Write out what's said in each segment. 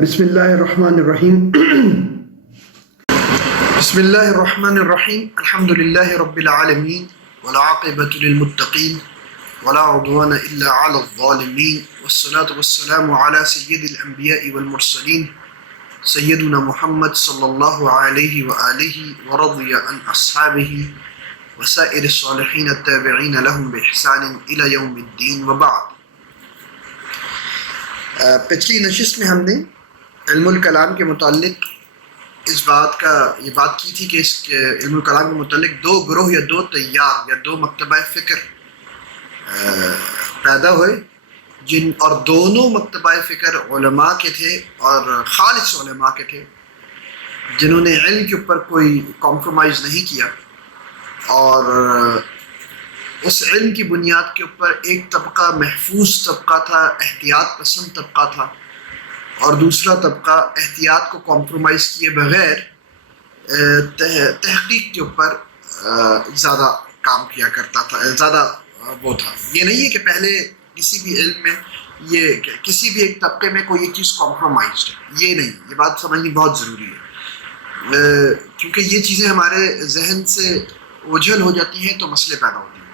بسم اللہ الرحمن الرحیم بسم اللہ الرحمن الرحیم الحمد للہ رب العالمین والعاقبۃ للمتقین ولا عدوان الا علی الظالمین والصلاة والسلام علی سید الانبیاء والمرسلین سیدنا محمد صلی اللہ علیہ وآلہ ورضی عن اصحابہ وسائر الصالحین التابعین لهم بإحسان الی یوم الدین وبعد۔ پچھلی نشست میں ہم نے علم الکلام کے متعلق اس بات کی تھی کہ اس علم الکلام کے متعلق دو گروہ یا دو تیار یا دو مکتبہ فکر پیدا ہوئے، اور دونوں مکتبہ فکر علماء کے تھے اور خالص علماء کے تھے، جنہوں نے علم کے اوپر کوئی کمپرومائز نہیں کیا، اور اس علم کی بنیاد کے اوپر ایک طبقہ محفوظ طبقہ تھا، احتیاط پسند طبقہ تھا، اور دوسرا طبقہ احتیاط کو کمپرومائز کیے بغیر تحقیق کے اوپر زیادہ کام کیا کرتا تھا، زیادہ وہ تھا۔ یہ نہیں ہے کہ پہلے کسی بھی علم میں یہ کسی بھی ایک طبقے میں کوئی ایک چیز کمپرومائزڈ ہے، یہ نہیں، یہ بات سمجھنی بہت ضروری ہے، کیونکہ یہ چیزیں ہمارے ذہن سے اوجھل ہو جاتی ہیں تو مسئلے پیدا ہوتے ہیں۔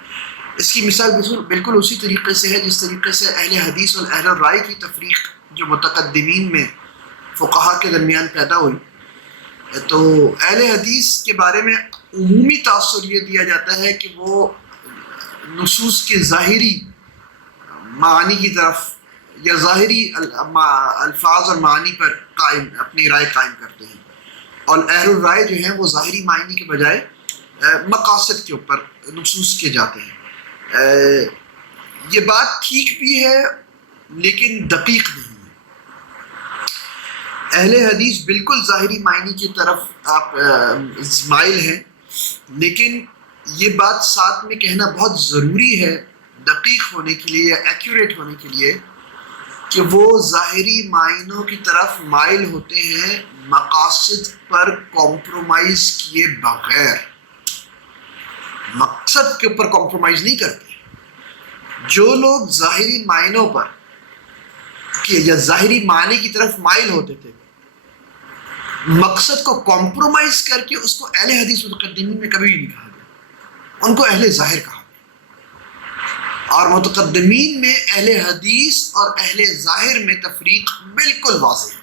اس کی مثال بالکل اسی طریقے سے ہے جس طریقے سے اہل حدیث اور اہل رائے کی تفریق جو متقدمین میں فقہا کے درمیان پیدا ہوئی، تو اہل حدیث کے بارے میں عمومی تاثر یہ دیا جاتا ہے کہ وہ نصوص کے ظاہری معانی کی طرف یا ظاہری الفاظ اور معانی پر اپنی رائے قائم کرتے ہیں، اور اہل الرائے جو ہیں وہ ظاہری معنی کے بجائے مقاصد کے اوپر نصوص کے جاتے ہیں۔ یہ بات ٹھیک بھی ہے لیکن دقیق نہیں ہے۔ اہل حدیث بالکل ظاہری معنی کی طرف آپ مائل ہیں، لیکن یہ بات ساتھ میں کہنا بہت ضروری ہے دقیق ہونے کے لیے یا ایکوریٹ ہونے کے لیے کہ وہ ظاہری معنوں کی طرف مائل ہوتے ہیں مقاصد پر کمپرومائز کیے بغیر، مقصد کے اوپر کمپرومائز نہیں کرتے۔ جو لوگ ظاہری معنوں پر یا ظاہری معنی کی طرف مائل ہوتے تھے، مقصد کو کمپرومائز کر کے اس کو اہل حدیث متقدمین میں کبھی نہیں کہا گیا، ان کو اہل ظاہر کہا گیا، اور متقدمین میں اہل حدیث اور اہل ظاہر میں تفریق بالکل واضح ہے۔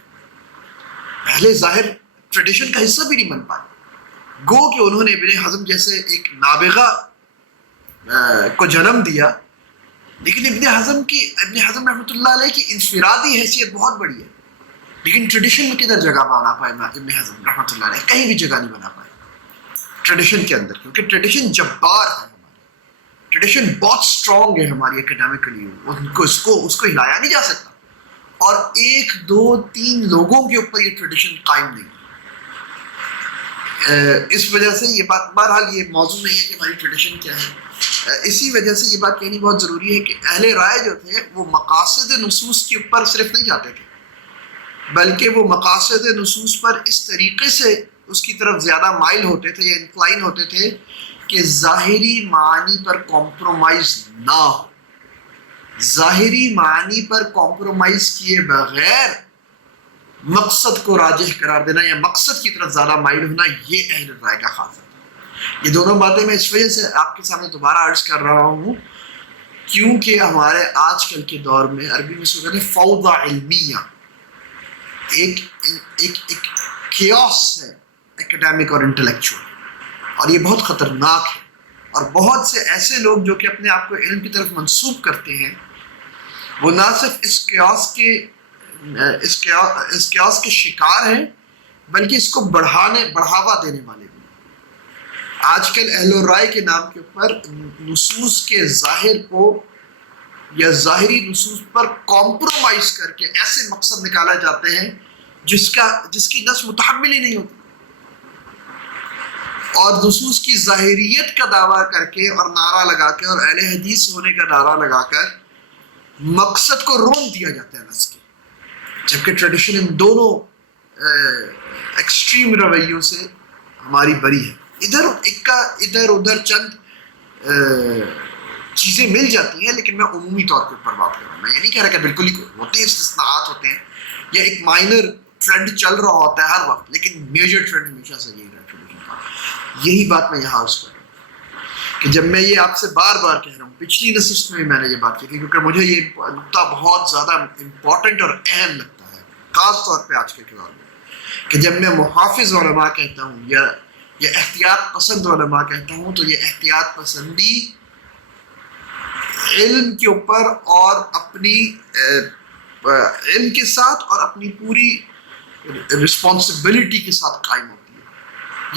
اہل ظاہر ٹریڈیشن کا حصہ بھی نہیں بن پائے، گو کہ انہوں نے ابن حزم جیسے ایک نابغہ کو جنم دیا، لیکن ابن حزم رحمۃ اللہ علیہ کی انفرادی حیثیت بہت بڑی ہے، لیکن ٹریڈیشن میں کدھر جگہ بنا پائے ابن حزم رحمۃ اللہ علیہ، کہیں بھی جگہ نہیں بنا پائے ٹریڈیشن کے اندر، کیونکہ ٹریڈیشن جبار ہے، ہماری ٹریڈیشن بہت اسٹرانگ ہے ہماری اکیڈیمکلی، اس کو ہلایا نہیں جا سکتا، اور ایک دو تین لوگوں کے اوپر یہ ٹریڈیشن قائم نہیں ہے۔ اس وجہ سے یہ بات، بہرحال یہ موضوع نہیں ہے کہ ہماری ٹریڈیشن کیا ہے، اسی وجہ سے یہ بات کہنی بہت ضروری ہے کہ اہل رائے جو تھے وہ مقاصد نصوص کے اوپر صرف نہیں جاتے تھے، بلکہ وہ مقاصد نصوص پر اس طریقے سے اس کی طرف زیادہ مائل ہوتے تھے یا انکلائن ہوتے تھے کہ ظاہری معنی پر کمپرومائز نہ ہو، ظاہری معنی پر کمپرومائز کیے بغیر مقصد کو راجح قرار دینا یا مقصد کی طرف زیادہ مائل ہونا، یہ اہل رائے کا خاصہ تھا۔ یہ دونوں باتیں میں اس وجہ سے آپ کے سامنے دوبارہ عرض کر رہا ہوں کیونکہ ہمارے آج کل کے دور میں عربی میں کہتے ہیں فوضی علمیہ، ایک کیوس ہے ایکیڈیمک اور انٹلیکچوئل، اور یہ بہت خطرناک ہے، اور بہت سے ایسے لوگ جو کہ اپنے آپ کو علم کی طرف منسوب کرتے ہیں، وہ نہ صرف اس کیوس کے شکار ہیں بلکہ اس کو بڑھاوا دینے والے بھی۔ آج کل اہل رائے کے نام کے اوپر نصوص کے ظاہر کو یا ظاہری نصوص پر کمپرومائز کر کے ایسے مقصد نکالا جاتے ہیں جس کی نص متحمل ہی نہیں ہوتی، اور نصوص کی ظاہریت کا دعویٰ کر کے اور نعرہ لگا کے اور اہل حدیث ہونے کا نعرہ لگا کر مقصد کو رون دیا جاتا ہے نص کے، جبکہ ٹریڈیشن ان دونوں ایکسٹریم رویوں سے ہماری بری ہے۔ ادھر ادھر چند چیزیں مل جاتی ہیں، لیکن میں عمومی طور پر بات کر رہا ہوں، میں یہ نہیں کہہ رہا کہ بالکل ہی ہوتے ہیں، استثناءات ہوتے ہیں، یا ایک مائنر ٹرینڈ چل رہا ہوتا ہے ہر وقت، لیکن میجر ٹرینڈ ہمیشہ سے یہی رہا ٹریڈیشن کا. یہی بات میں یہاں عرض کر رہا ہوں کہ جب میں یہ آپ سے بار بار کہہ رہا ہوں، پچھلی نشست میں بھی میں نے یہ بات کی تھی، کیونکہ مجھے یہ نقطہ بہت زیادہ امپورٹنٹ اور اہم لگتا ہے خاص طور پہ آج کے دور میں، کہ جب میں محافظ علماء کہتا ہوں یا احتیاط پسند علماء کہتا ہوں، تو یہ احتیاط پسندی علم کے اوپر اور اپنی علم کے ساتھ اور اپنی پوری رسپانسبلٹی کے ساتھ قائم ہوتی ہے.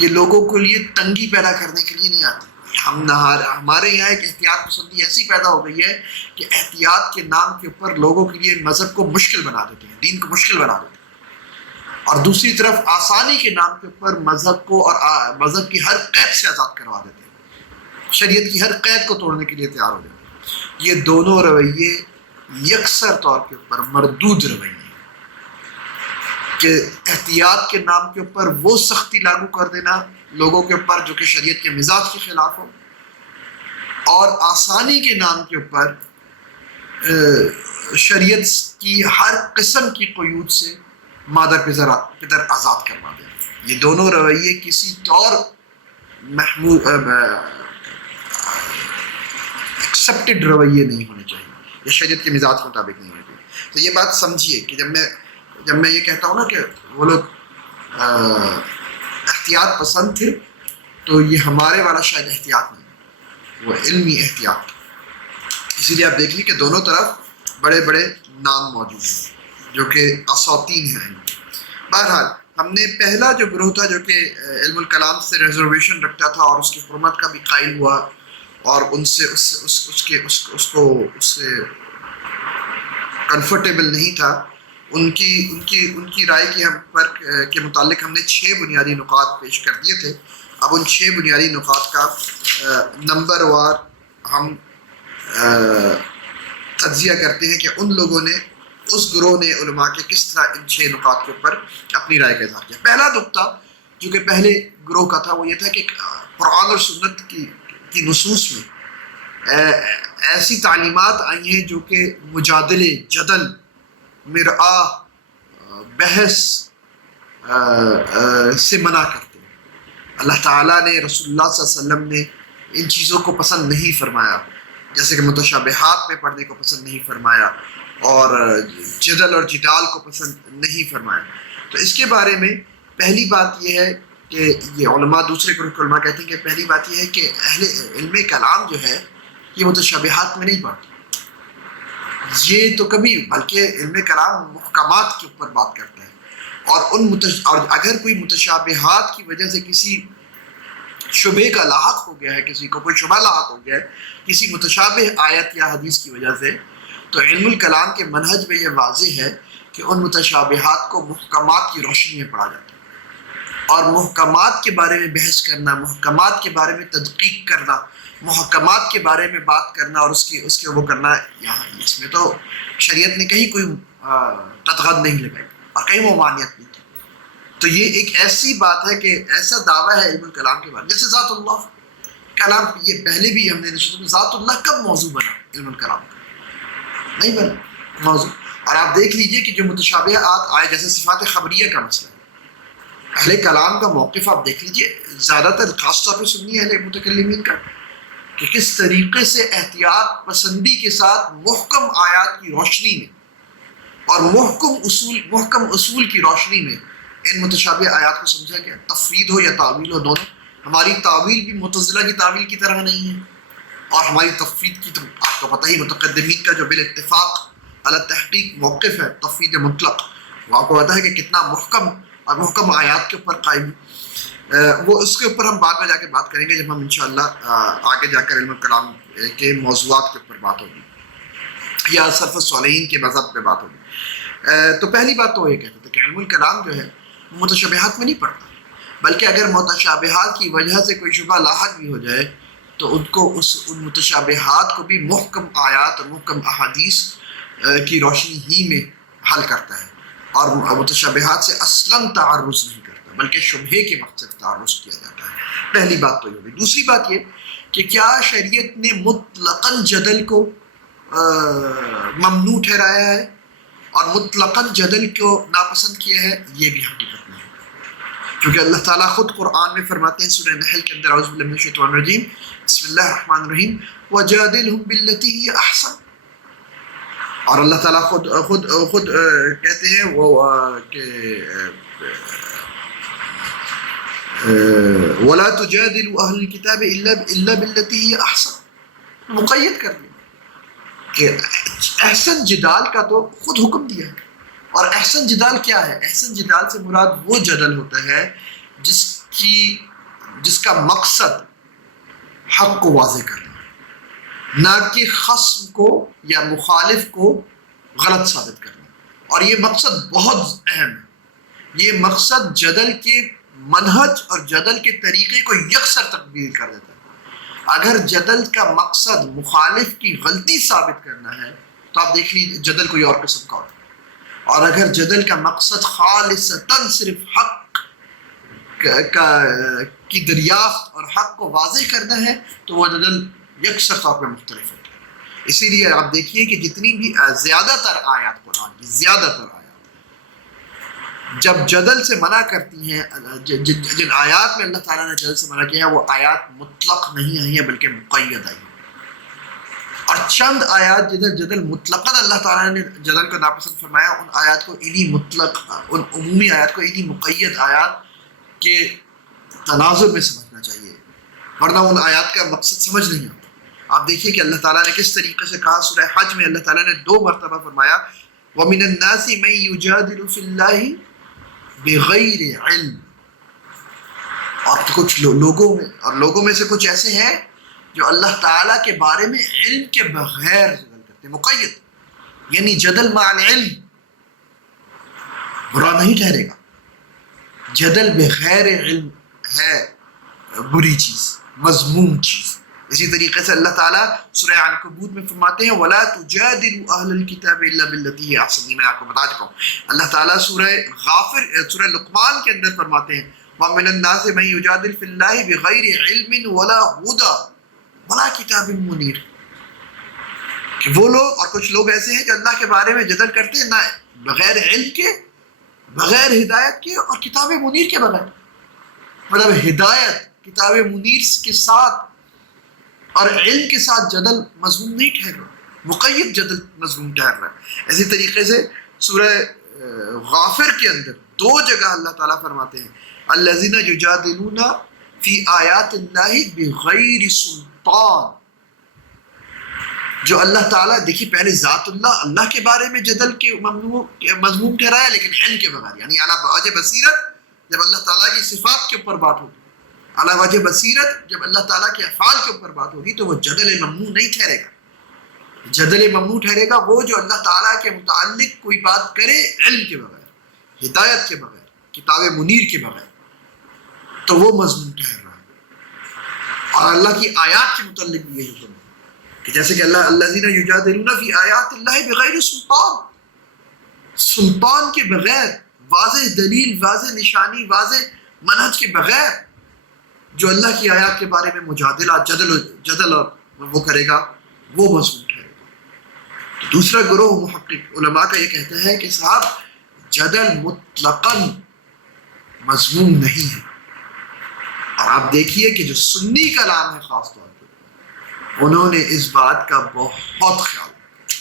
یہ لوگوں کے لیے تنگی پیدا کرنے کے لیے نہیں آتی. ہمارے یہاں ایک احتیاط پسندی ایسی پیدا ہو گئی ہے کہ احتیاط کے نام کے اوپر لوگوں کے لیے مذہب کو مشکل بنا دیتے ہیں، دین کو مشکل بنا دیتے ہیں، اور دوسری طرف آسانی کے نام کے اوپر مذہب کو اور مذہب کی ہر قید سے آزاد کروا دیتے ہیں، شریعت کی ہر قید کو توڑنے کے لیے تیار ہو جاتے ہیں. یہ دونوں رویے یکسر طور کے اوپر مردود رویے ہیں کہ احتیاط کے نام کے اوپر وہ سختی لاگو کر دینا لوگوں کے اوپر جو کہ شریعت کے مزاج کے خلاف ہو، اور آسانی کے نام کے اوپر شریعت کی ہر قسم کی قیود سے مادر پدر آزاد کروا دینا. یہ دونوں رویے کسی طور محمود ایکسیپٹڈ رویے نہیں ہونے چاہیے، یہ شریعت کے مزاج کے مطابق نہیں ہونے چاہیے. تو یہ بات سمجھیے کہ جب میں یہ کہتا ہوں نا کہ وہ لوگ احتیاط پسند تھے، تو یہ ہمارے والا شاید احتیاط نہیں، وہ علمی احتیاط. اسی لیے آپ دیکھ لیے کہ دونوں طرف بڑے بڑے نام موجود ہیں جو کہ اساطین ہیں. بہرحال ہم نے پہلا جو گروہ تھا جو کہ علم الکلام سے ریزرویشن رکھتا تھا اور اس کی حرمت کا بھی قائل ہوا اور ان سے اس سے کنفرٹیبل نہیں تھا، ان کی رائے کی کے متعلق ہم نے 6 بنیادی نکات پیش کر دیے تھے. اب ان 6 بنیادی نکات کا نمبر وار ہم تجزیہ کرتے ہیں کہ ان لوگوں نے، اس گروہ نے، علماء کے کس طرح ان 6 نکات کے اوپر اپنی رائے کا اظہار کیا. پہلا نقطہ جو کہ پہلے گروہ کا تھا وہ یہ تھا کہ قرآن اور سنت کی نصوص میں ایسی تعلیمات آئی ہیں جو کہ مجادلے، جدل، مرآ، بحث سے منع کرتے ہیں. اللہ تعالیٰ نے، رسول اللہ صلی اللہ علیہ وسلم نے ان چیزوں کو پسند نہیں فرمایا، جیسے کہ متشابہات میں پڑھنے کو پسند نہیں فرمایا اور جدل اور جدال کو پسند نہیں فرمایا. تو اس کے بارے میں پہلی بات یہ ہے کہ یہ علماء، دوسرے گروہ کے علماء کہتے ہیں کہ پہلی بات یہ ہے کہ اہل علم کلام جو ہے یہ متشابہات میں نہیں پڑھتے، یہ تو کبھی، بلکہ علم کلام محکمات کے اوپر بات کرتا ہے. اور اگر کوئی متشابہات کی وجہ سے کسی شبہ کا لاحق ہو گیا ہے، کسی کو کوئی شبہ لاحق ہو گیا ہے کسی متشابہ آیت یا حدیث کی وجہ سے، تو علم الکلام کے منہج میں یہ واضح ہے کہ ان متشابہات کو محکمات کی روشنی میں پڑھا جاتا ہے. اور محکمات کے بارے میں بحث کرنا، محکمات کے بارے میں تدقیق کرنا، محکمات کے بارے میں بات کرنا اور اس کے وہ کرنا، یہاں اس میں تو شریعت نے کہیں کوئی قطغت نہیں لگائی اور کہیں ممانعت نہیں کی. تو یہ ایک ایسی بات ہے کہ ایسا دعویٰ ہے علم الکلام کے بارے میں، جیسے ذات اللہ کلام. یہ پہلے بھی ہم نے ذات اللہ کب موضوع بنا علم الکلام کا؟ نہیں بنا موضوع. اور آپ دیکھ لیجئے کہ جو متشابہات آئے، جیسے صفات خبریہ کا مسئلہ ہے، اہل کلام کا موقف آپ دیکھ لیجئے، زیادہ تر خاص طور پہ سنی اہل متکلمین کا، کہ کس طریقے سے احتیاط پسندی کے ساتھ محکم آیات کی روشنی میں اور محکم اصول کی روشنی میں ان متشابہ آیات کو سمجھا گیا. تفویض ہو یا تعویل ہو، دونوں. ہماری تعویل بھی معتزلہ کی تعویل کی طرح نہیں ہے، اور ہماری تفویض کی تو آپ کو پتہ ہی متقدمین کا جو بالاتفاق علی تحقیق موقف ہے تفویض مطلق، وہ آپ کو پتہ ہے کہ کتنا محکم اور محکم آیات کے اوپر قائم ہے. وہ اس کے اوپر ہم بعد میں جا کے بات کریں گے جب ہم انشاءاللہ آگے جا کر علم الکلام کے موضوعات کے اوپر بات ہوگی یا سلف الصالحین کے مذہب پہ بات ہوگی. تو پہلی بات تو یہ کہتے تھے کہ علم الکلام جو ہے متشابہات میں نہیں پڑھتا، بلکہ اگر متشابہات کی وجہ سے کوئی شبہ لاحق بھی ہو جائے تو ان متشابہات کو بھی محکم آیات اور محکم احادیث کی روشنی ہی میں حل کرتا ہے، اور متشابہات سے اصلاً تعرض نہیں کرتا، بلکہ شبہے کے مقصد تعرض کیا جاتا ہے. پہلی بات تو یہ ہوگی. دوسری بات یہ کہ کیا شریعت نے مطلقاً جدل کو ممنوع ٹھہرایا ہے اور مطلقاً جدل کو ناپسند کیا ہے، یہ بھی حقیقت نہیں ہے، کیونکہ اللہ تعالیٰ خود قرآن میں فرماتے ہیں سورہ نحل کے اندر، اعوذ باللہ من الشیطان الرجیم، بسم اللہ الرحمن الرحیم، وَجَادِلْهُمْ بِالَّتِي هِيَ أَحْسَنُ، اور اللہ تعالیٰ خود کہتے ہیں کہ وَلَا تُجَادِلُوا أَهْلَ الْكِتَابِ إِلَّا بِالَّتِي هِيَ أَحْسَنُ، مقید کر دیا کہ احسن جدال کا تو خود حکم دیا ہے۔ اور احسن جدال کیا ہے؟ احسن جدال سے مراد وہ جدل ہوتا ہے جس کا مقصد حق کو واضح کرنا، نہ کہ خصم کو یا مخالف کو غلط ثابت کرنا۔ اور یہ مقصد بہت اہم ہے، یہ مقصد جدل کے منہج اور جدل کے طریقے کو یکسر تبدیل کر دیتا ہے۔ اگر جدل کا مقصد مخالف کی غلطی ثابت کرنا ہے تو آپ دیکھ لیجیے جدل کوئی اور قسم کا ہوتا ہے، اور اگر جدل کا مقصد خالصتاً صرف حق کی دریافت اور حق کو واضح کرنا ہے تو وہ جدل یکسر طور پہ مختلف ہوتا ہے۔ اسی لیے آپ دیکھیے کہ جتنی بھی زیادہ تر آیات قرآن کی، زیادہ تر آیات جب جدل سے منع کرتی ہیں، جن آیات میں اللہ تعالیٰ نے جدل سے منع کیا ہے وہ آیات مطلق نہیں آئی ہیں بلکہ مقید آئی ہیں، اور چند آیات جدھر جدل مطلقاً اللہ تعالیٰ نے جدل کو ناپسند فرمایا، ان آیات کو انہی مطلق، ان عمومی آیات کو انہی مقید آیات کے تناظر میں سمجھنا چاہیے، ورنہ ان آیات کا مقصد سمجھ نہیں آتا۔ آپ دیکھیے کہ اللہ تعالیٰ نے کس طریقے سے کہا، سورہ حج میں اللہ تعالیٰ نے 2 مرتبہ فرمایا وَمِنَ النَّاسِ مَن يُجَادِلُ فِي اللَّهِ بغیر علم، اور کچھ لوگوں میں سے کچھ ایسے ہیں جو اللہ تعالیٰ کے بارے میں علم کے بغیر جدل کرتے ہیں، مقید، یعنی جدل مع العلم برا نہیں ٹھہرے گا، جدل بغیر علم ہے بری چیز، مذموم چیز۔ اسی طریقے سے اللہ تعالیٰ سورہ عنکبوت میں فرماتے ہیں وَلَا تُجَادِلُوا أَهْلَ الْكِتَابِ إِلَّا بِالَّتِي هِيَ أَحْسَنُ، میں آپ کو بتا چکا ہوں۔ اللہ تعالیٰ سورہ لقمان کے اندر فرماتے ہیں وَمِنَ النَّاسِ مَن يُجَادِلُ فِي اللَّهِ بِغَيْرِ عِلْمٍ وَلَا هُدًى وَلَا كِتَابٍ مُنِيرٍ، کہ وہ لوگ، اور کچھ لوگ ایسے ہیں جو اللہ کے بارے میں جدل کرتے ہیں نہ بغیر علم کے، بغیر ہدایت کے، اور کتاب منیر کے بغیر، مطلب ہدایت کتاب منیر کے ساتھ اور علم کے ساتھ جدل مضمون نہیں ٹھہر رہا، مقید جدل مضمون ٹھہر رہا ہے۔ اسی طریقے سے سورہ غافر کے اندر 2 جگہ اللہ تعالیٰ فرماتے ہیں الذین یجادلون فی آیات اللہ بغیر سلطان، جو اللہ تعالیٰ، دیکھیے پہلے ذات اللہ کے بارے میں جدل کے مضمون ٹھہرا ہے لیکن علم کے بغیر، یعنی علی وجہ بصیرت جب اللہ تعالیٰ کی صفات کے اوپر بات ہوگی، علی وجہ بصیرت جب اللہ تعالیٰ کے افعال کے اوپر بات ہوگی تو وہ جدل ممنوع نہیں ٹھہرے گا۔ جدل ممنوع ٹھہرے گا وہ جو اللہ تعالیٰ کے متعلق کوئی بات کرے علم کے بغیر، ہدایت کے بغیر، کتاب منیر کے بغیر، تو وہ مضمون ٹھہر رہا ہے۔ اور اللہ کی آیات کے متعلق بھی یہی حکم ہے کہ جیسے کہ الذین یجادلون فی آیات اللہ بغیر سلطان، سلطان کے بغیر، واضح دلیل، واضح نشانی، واضح منہج کے بغیر جو اللہ کی آیات کے بارے میں مجادلہ، جدل اور وہ کرے گا وہ مضمون ٹھہرے گا۔ تو دوسرا گروہ محقق علماء کا یہ کہتا ہے کہ صاحب جدل مطلقاً مضمون نہیں ہے، اور آپ دیکھیے کہ جو سنی کلام ہے خاص طور پر انہوں نے اس بات کا بہت خیال رکھا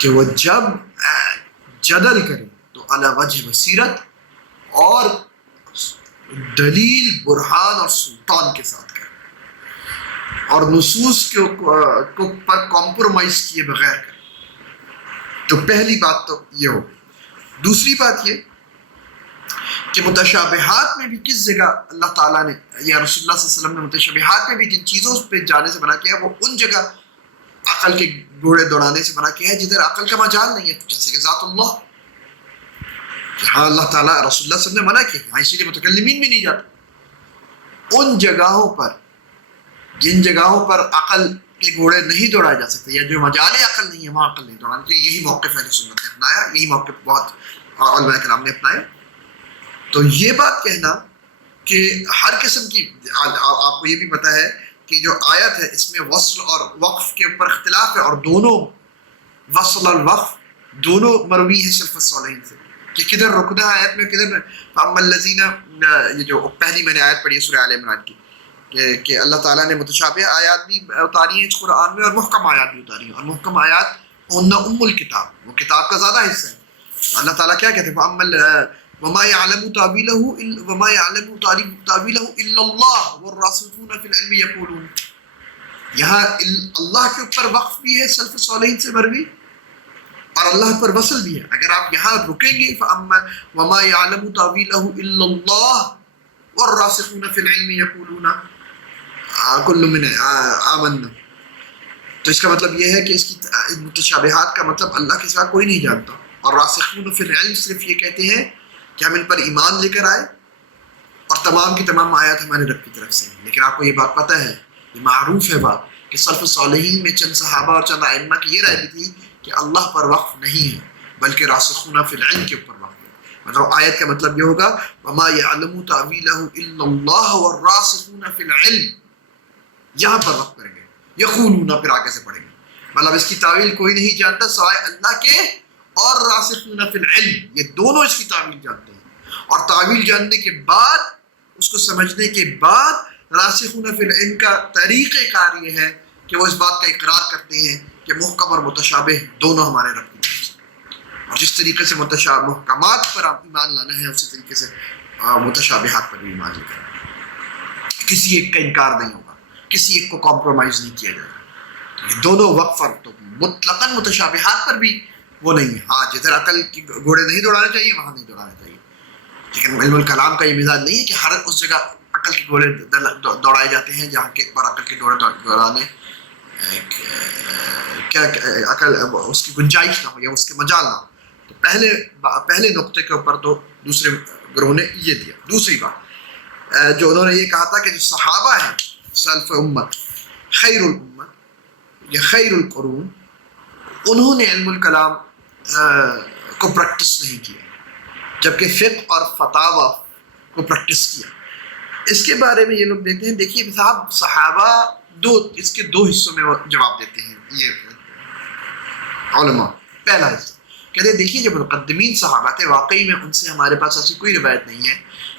کہ وہ جب جدل کریں تو علی وجہ بصیرت اور دلیل، برہان اور سلطان کے ساتھ کریں، اور نصوص کو پر کمپرومائز کیے بغیر کریں۔ تو پہلی بات تو یہ ہو۔ دوسری بات یہ کہ متشابہات میں بھی کس جگہ اللہ تعالیٰ نے یا رسول اللہ صلی اللہ علیہ وسلم نے متشابہات میں بھی جن چیزوں پہ جانے سے منع کیا وہ ان جگہ عقل کے گھوڑے دوڑانے سے منع کیا ہے جدھر عقل کا مجال نہیں ہے، جیسے کہ ذات اللہ، ہاں اللہ تعالیٰ رسول اللہ صلی اللہ علیہ وسلم نے منع کیا، ہاں اسی لیے متکلمین بھی نہیں جاتے ان جگہوں پر، جن جگہوں پر عقل کے گھوڑے نہیں دوڑائے جا سکتے یا جو مجال عقل نہیں ہے وہاں عقل نہیں دوڑانا چاہیے۔ یہی موقف اہل سنت نے اپنایا، یہی موقف بہت علماء کرام نے اپنایا۔ تو یہ بات کہنا کہ ہر قسم کی، آپ کو یہ بھی پتہ ہے کہ جو آیت ہے اس میں وصل اور وقف کے اوپر اختلاف ہے، اور دونوں وصل اور وقف دونوں مروی ہیں سلف الصالحین سے کہ کدھر رکنا ہے آیت میں کدھر. فاما الذین، یہ جو پہلی میں نے آیت پڑھی ہے سورہ آل عمران کی کہ اللہ تعالیٰ نے متشابہ آیات بھی اتاری ہیں اس قرآن میں اور محکم آیات بھی اتاری ہیں. اور محکم آیات ان ام الکتاب، وہ کتاب کا زیادہ حصہ ہے. اللہ تعالیٰ کیا کہتے ہیں وما يعلم تاویلہ الا اللہ والراسخون فی العلم یقولون. یہاں اللہ کے اوپر وقف بھی ہے سلف صالحین سے مروی اور اللہ پر وصل بھی ہے. اگر آپ یہاں رکیں گے وما يعلم تاویلہ الا اللہ والراسخون فی العلم یقولون کل من آمنا، تو اس کا مطلب یہ ہے کہ اس کی متشابہات کا مطلب اللہ کے سوا کوئی نہیں جانتا. اور راسخون فی العلم صرف یہ کہتے ہیں کہ ہم ان پر ایمان لے کر آئے اور تمام کی تمام آیات ہمارے رب کی طرف سے ہیں. لیکن آپ کو یہ بات پتہ ہے، یہ معروف ہے بات کہ سلف صالحین میں چند صحابہ اور چند ائمہ کی یہ رائے بھی تھی کہ اللہ پر وقف نہیں ہے بلکہ راسخون فی العلم کے اوپر وقف ہے. مطلب آیت کا مطلب یہ ہوگا وما يعلم تاویلہ الا اللہ والراسخون فی العلم، یہاں پر وقف کریں گے. یقولون پھر آگے سے پڑھیں گے، مطلب اس کی تعویل کوئی نہیں جانتا سوائے اللہ کے اور راسخون فی العلم، یہ دونوں اس کی تعویل جانتے ہیں. اور تعویل جاننے کے بعد، اس کو سمجھنے کے بعد راسخون فی العلم کا طریقہ کار یہ ہے کہ وہ اس بات کا اقرار کرتے ہیں کہ محکم اور متشابہ دونوں ہمارے رب کی طرف سے. اور جس طریقے سے محکمات پر آپ ایمان لانا ہے اسی طریقے سے متشابہات پر بھی ایمان لے کر کسی ایک کا انکار نہیں ہوگا، کسی ایک کو کمپرومائز نہیں کیا جائے گا. یہ دونوں وقف اور تو مطلقاً متشابہات پر بھی وہ نہیں ہے. ہاں جدھر عقل کی گھوڑے نہیں دوڑانے چاہیے وہاں نہیں دوڑانے چاہیے. لیکن علم الکلام کا یہ مزاج نہیں ہے کہ ہر اس جگہ عقل کے گھوڑے دوڑائے جاتے ہیں جہاں کے پر عقل کے گھوڑے دوڑانے کیا عقل اس کی گنجائش نہ ہو یا اس کے مجال نہ ہو. تو پہلے نقطے کے اوپر تو دوسرے گروہ نے یہ دیا. دوسری بات جو انہوں نے یہ کہا تھا کہ جو صحابہ ہیں سلف امت خیر الامت یا خیر القرون، انہوں نے علم الکلام کو پریکٹس نہیں کیا جبکہ فقہ اور فتاوی کو پریکٹس کیا. اس کے بارے میں یہ لوگ دیکھتے ہیں، دیکھیے صاحب صحابہ اس کے دو حصوں میں جواب دیتے ہیں یہ علماء. پہلا حصہ کہتے ہیں دیکھیے جو مقدمین صحابہ تھے واقعی میں ان سے ہمارے پاس ایسی کوئی روایت نہیں ہے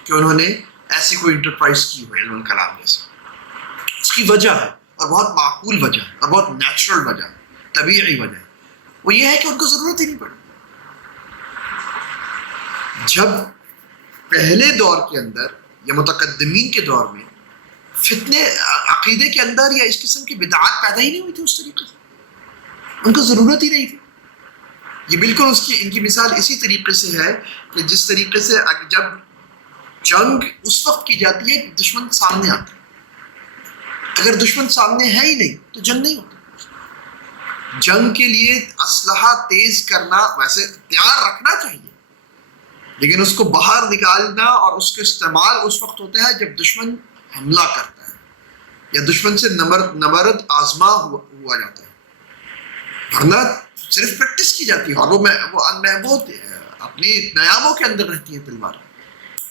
کہ انہوں نے ایسی کوئی انٹرپرائز کی ہو علم الکلام جیسے. اس کی وجہ ہے اور بہت معقول وجہ ہے اور بہت نیچرل وجہ ہے، طبیعی وجہ ہے. وہ یہ ہے کہ ان کو ضرورت ہی نہیں پڑی. جب پہلے دور کے اندر یا متقدمین کے دور میں فتنے عقیدے کے اندر یا اس قسم کی بدعات پیدا ہی نہیں ہوئی تھی اس طریقے سے، ان کو ضرورت ہی نہیں تھی. یہ بالکل ان کی مثال اسی طریقے سے ہے کہ جس طریقے سے جب جنگ اس وقت کی جاتی ہے دشمن سامنے آتا ہے. اگر دشمن سامنے ہے ہی نہیں تو جنگ نہیں ہوتی. جنگ کے لیے اسلحہ تیز کرنا ویسے تیار رکھنا چاہیے، لیکن اس کو باہر نکالنا اور اس کا استعمال اس وقت ہوتا ہے جب دشمن حملہ کرتا ہے یا دشمن سے نبرد آزما ہوا جاتا ہے. ورنہ صرف پریکٹس کی جاتی ہے اور وہ اپنی نیاموں کے اندر رہتی ہے تلوار.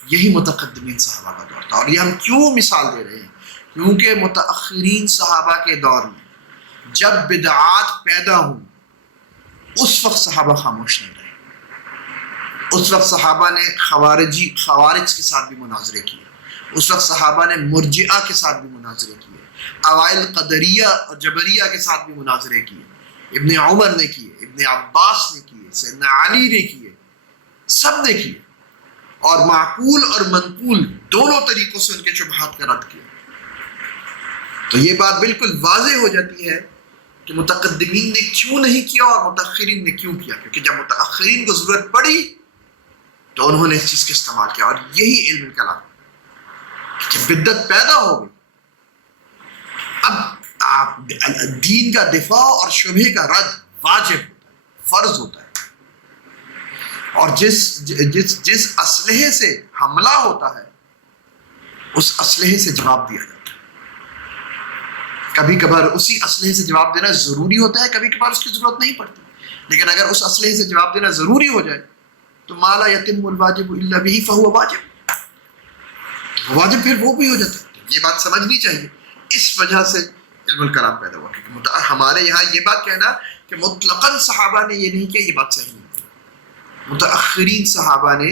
یہی متقدمین صحابہ کا دور تھا. اور یہ ہم کیوں مثال دے رہے ہیں؟ کیونکہ متأخرین صحابہ کے دور میں جب بدعات پیدا ہوں اس وقت صحابہ خاموش نہیں رہے. اس وقت صحابہ نے خوارج کے ساتھ بھی مناظرے کیے، اس وقت صحابہ نے مرجئہ کے ساتھ بھی مناظرے کیے، اوائل قدریہ اور جبریہ کے ساتھ بھی مناظرے کیے، ابن عمر نے کیے، ابن عباس نے کیے، سیدنا علی نے کیے، سب نے کیے. اور معقول اور منقول دونوں طریقوں سے ان کے شبہات کا رد کیا. تو یہ بات بالکل واضح ہو جاتی ہے کہ متقدمین نے کیوں نہیں کیا اور متأخرین نے کیوں کیا. کیونکہ جب متأخرین کو ضرورت پڑی تو انہوں نے اس چیز کا استعمال کیا. اور یہی علم کلام جب بدعت پیدا ہو گئی، اب دین کا دفاع اور شبہے کا رد واجب ہوتا ہے، فرض ہوتا ہے. اور جس اسلحے سے حملہ ہوتا ہے اس اسلحے سے جواب دیا جاتا ہے. کبھی کبھار اسی اسلحے سے جواب دینا ضروری ہوتا ہے، کبھی کبھار اس کی ضرورت نہیں پڑتی. لیکن اگر اس اسلحے سے جواب دینا ضروری ہو جائے تو ما لا یتم الواجب الا به فهو واجب، واجب پھر وہ بھی ہو جاتا ہے. یہ بات سمجھنی چاہیے. اس وجہ سے علم الکلام پیدا ہوا. ہمارے یہاں یہ بات کہنا کہ مطلقاً صحابہ نے یہ نہیں کیا، یہ بات صحیح نہیں. متأخرین صحابہ نے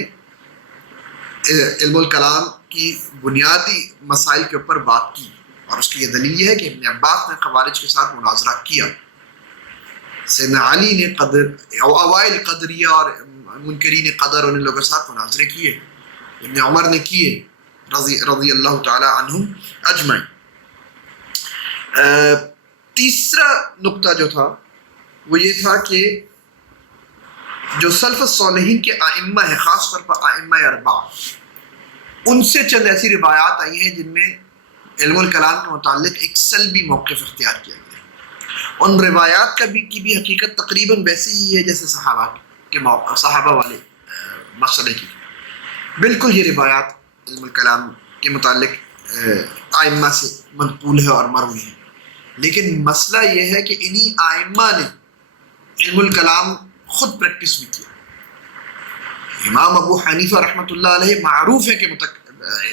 علم الکلام کی بنیادی مسائل کے اوپر بات کی، اور اس کی یہ دلیل یہ ہے کہ ابن عباس نے خوارج کے ساتھ مناظرہ کیا، سیدنا علی نے اوائل قدریہ اور منکرین قدر ان لوگوں کے ساتھ مناظرے کیے، ابن عمر نے کیے رضی اللہ تعالی عنہم اجمعین۔ تیسرا نقطہ جو تھا وہ یہ تھا کہ جو سلف الصالحین کے ائمہ ہیں، خاص طور پر ائمہ اربعہ، ان سے چند ایسی روایات آئی ہیں جن میں علم الکلام کے متعلق ایک سلبی موقف اختیار کیا گیا ہے۔ ان روایات کی بھی حقیقت تقریباً ویسی ہی ہے جیسے صحابہ والے مسئلے کی۔ بالکل یہ روایات علم الکلام کے متعلق ائمہ سے منقول ہے اور مروی ہے، لیکن مسئلہ یہ ہے کہ انہی ائمہ نے علم الکلام خود پریکٹس بھی کیا۔ امام ابو حنیفہ رحمۃ اللہ علیہ معروف ہے کہ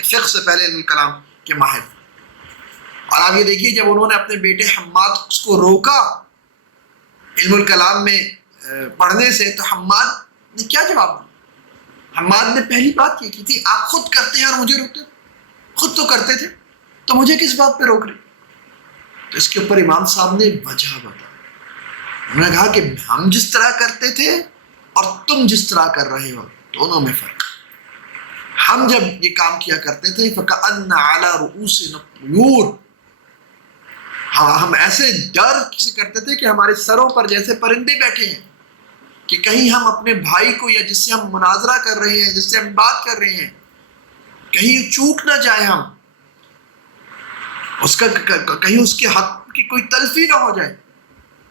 فقہ سے پہلے علم الکلام کے ماہر، اور آپ یہ دیکھیے جب انہوں نے اپنے بیٹے حماد اس کو روکا علم الکلام میں پڑھنے سے، تو حماد نے کیا جواب دیا؟ حماد نے پہلی بات یہ کی تھی، آپ خود کرتے ہیں اور مجھے روکتے، خود تو کرتے تھے تو مجھے کس بات پہ روک رہے؟ تو اس کے اوپر امام صاحب نے وجہ بتائی، انہوں نے کہا کہ ہم جس طرح کرتے تھے اور تم جس طرح کر رہے ہو دونوں میں فرق۔ ہم جب یہ کام کیا کرتے تھے فَكَأَنَّ عَلَى رُؤُوسِنَا الطُّيُورَ، ہم ایسے ڈر سے کرتے تھے کہ ہمارے سروں پر جیسے پرندے بیٹھے ہیں، کہ کہیں ہم اپنے بھائی کو یا جس سے ہم مناظرہ کر رہے ہیں، جس سے ہم بات کر رہے ہیں، کہیں چوک نہ جائے، ہم اس کا کہیں اس کے حق کی کوئی تلفی نہ ہو جائے،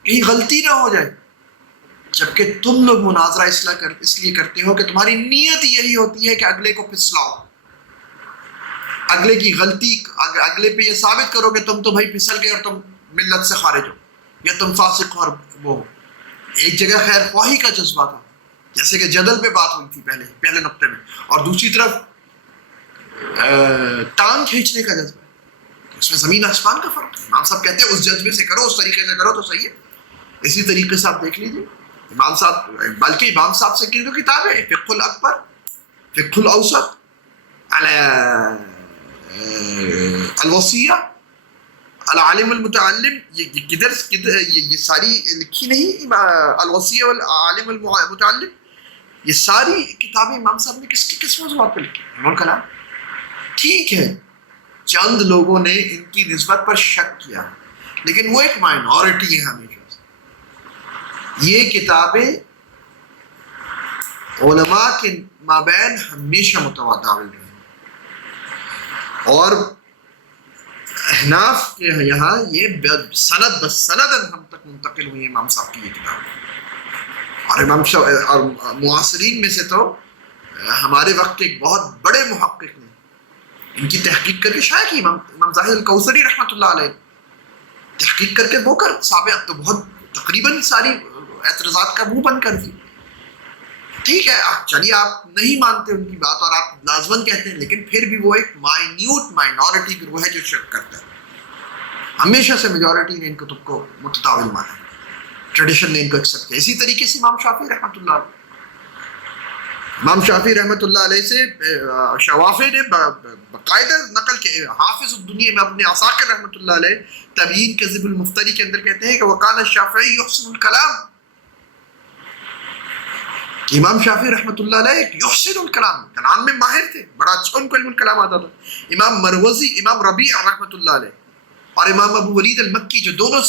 کہیں غلطی نہ ہو جائے۔ جبکہ تم لوگ مناظرہ اس لیے کرتے ہو کہ تمہاری نیت یہی ہوتی ہے کہ اگلے کو پھسلاؤ، اگلے کی غلطی، اگلے پہ یہ ثابت کرو کہ تم تو بھائی پھسل گئے اور تم ملت سے خارج ہو یا تم فاسق ہو۔ اور وہ ایک جگہ خیر خواہی کا جذبہ تھا، جیسے کہ جدل پہ بات ہوئی تھی پہلے نقطے میں، اور دوسری طرف ٹانگ کھینچنے کا جذبہ ہے، اس میں زمین آسمان کا فرق ہے۔ امام صاحب کہتے ہیں اس جذبے سے کرو، اس طریقے سے کرو تو صحیح ہے۔ اسی طریقے سے آپ دیکھ لیجیے امام صاحب، بلکہ امام صاحب سے کی جو کتاب ہے فقہ الاکبر، فقہ الاوسط، الوصیہ، العالم المتعلم، یہ ساری لکھی نہیں، الوصیہ والعالم المتعلم، یہ ساری کتابیں امام صاحب نے کس موضوعات پہ لکھی؟ علم الکلام۔ ٹھیک ہے چند لوگوں نے ان کی نسبت پر شک کیا، لیکن وہ ایک مائنورٹی ہے ہمیشہ۔ یہ کتابیں علماء کے مابین ہمیشہ متداول رہی، اور احناف کے یہاں یہ سند بسند ہم تک منتقل ہوئی امام صاحب کی یہ کتاب۔ اور معاصرین میں سے تو ہمارے وقت کے ایک بہت بڑے محقق نے ان کی تحقیق کر کے شائع کی، امام زاہد الکوثری رحمۃ اللہ علیہ، تحقیق کر کے وہ کر ثابت تو بہت تقریباً ساری اعتراضات کا منہ بند کر دی۔ ٹھیک ہے چلیے آپ نہیں مانتے ان کی بات اور آپ لازماً کہتے ہیں، لیکن پھر بھی وہ ایک مائنورٹی گروہ ہے جو شک کرتا ہے۔ ہمیشہ سے میجورٹی نے ان کتب کو متداول مانا، ٹریڈیشن نے ان کو ایکسپٹ کیا۔ اسی طریقے سے امام شافعی رحمۃ اللہ علیہ، امام شافعی رحمۃ اللہ علیہ سے شوافی نے باقاعدہ نقل کے، حافظ الدنیا میں اپنے عساکر رحمۃ اللہ علیہ تبیین کذب المفتری کے اندر کہتے ہیں کہ وکان الشافعی یحسن الکلام، کہ امام شافعی رحمۃ اللہ علیہ یحسن الکلام، کلام میں ماہر تھے، بڑا اچھا ان کو علم الکلام آتا تھا۔ امام مروزی، امام ربیع رحمۃ اللہ علیہ اور امام ابو ولید المکی، جو دونوں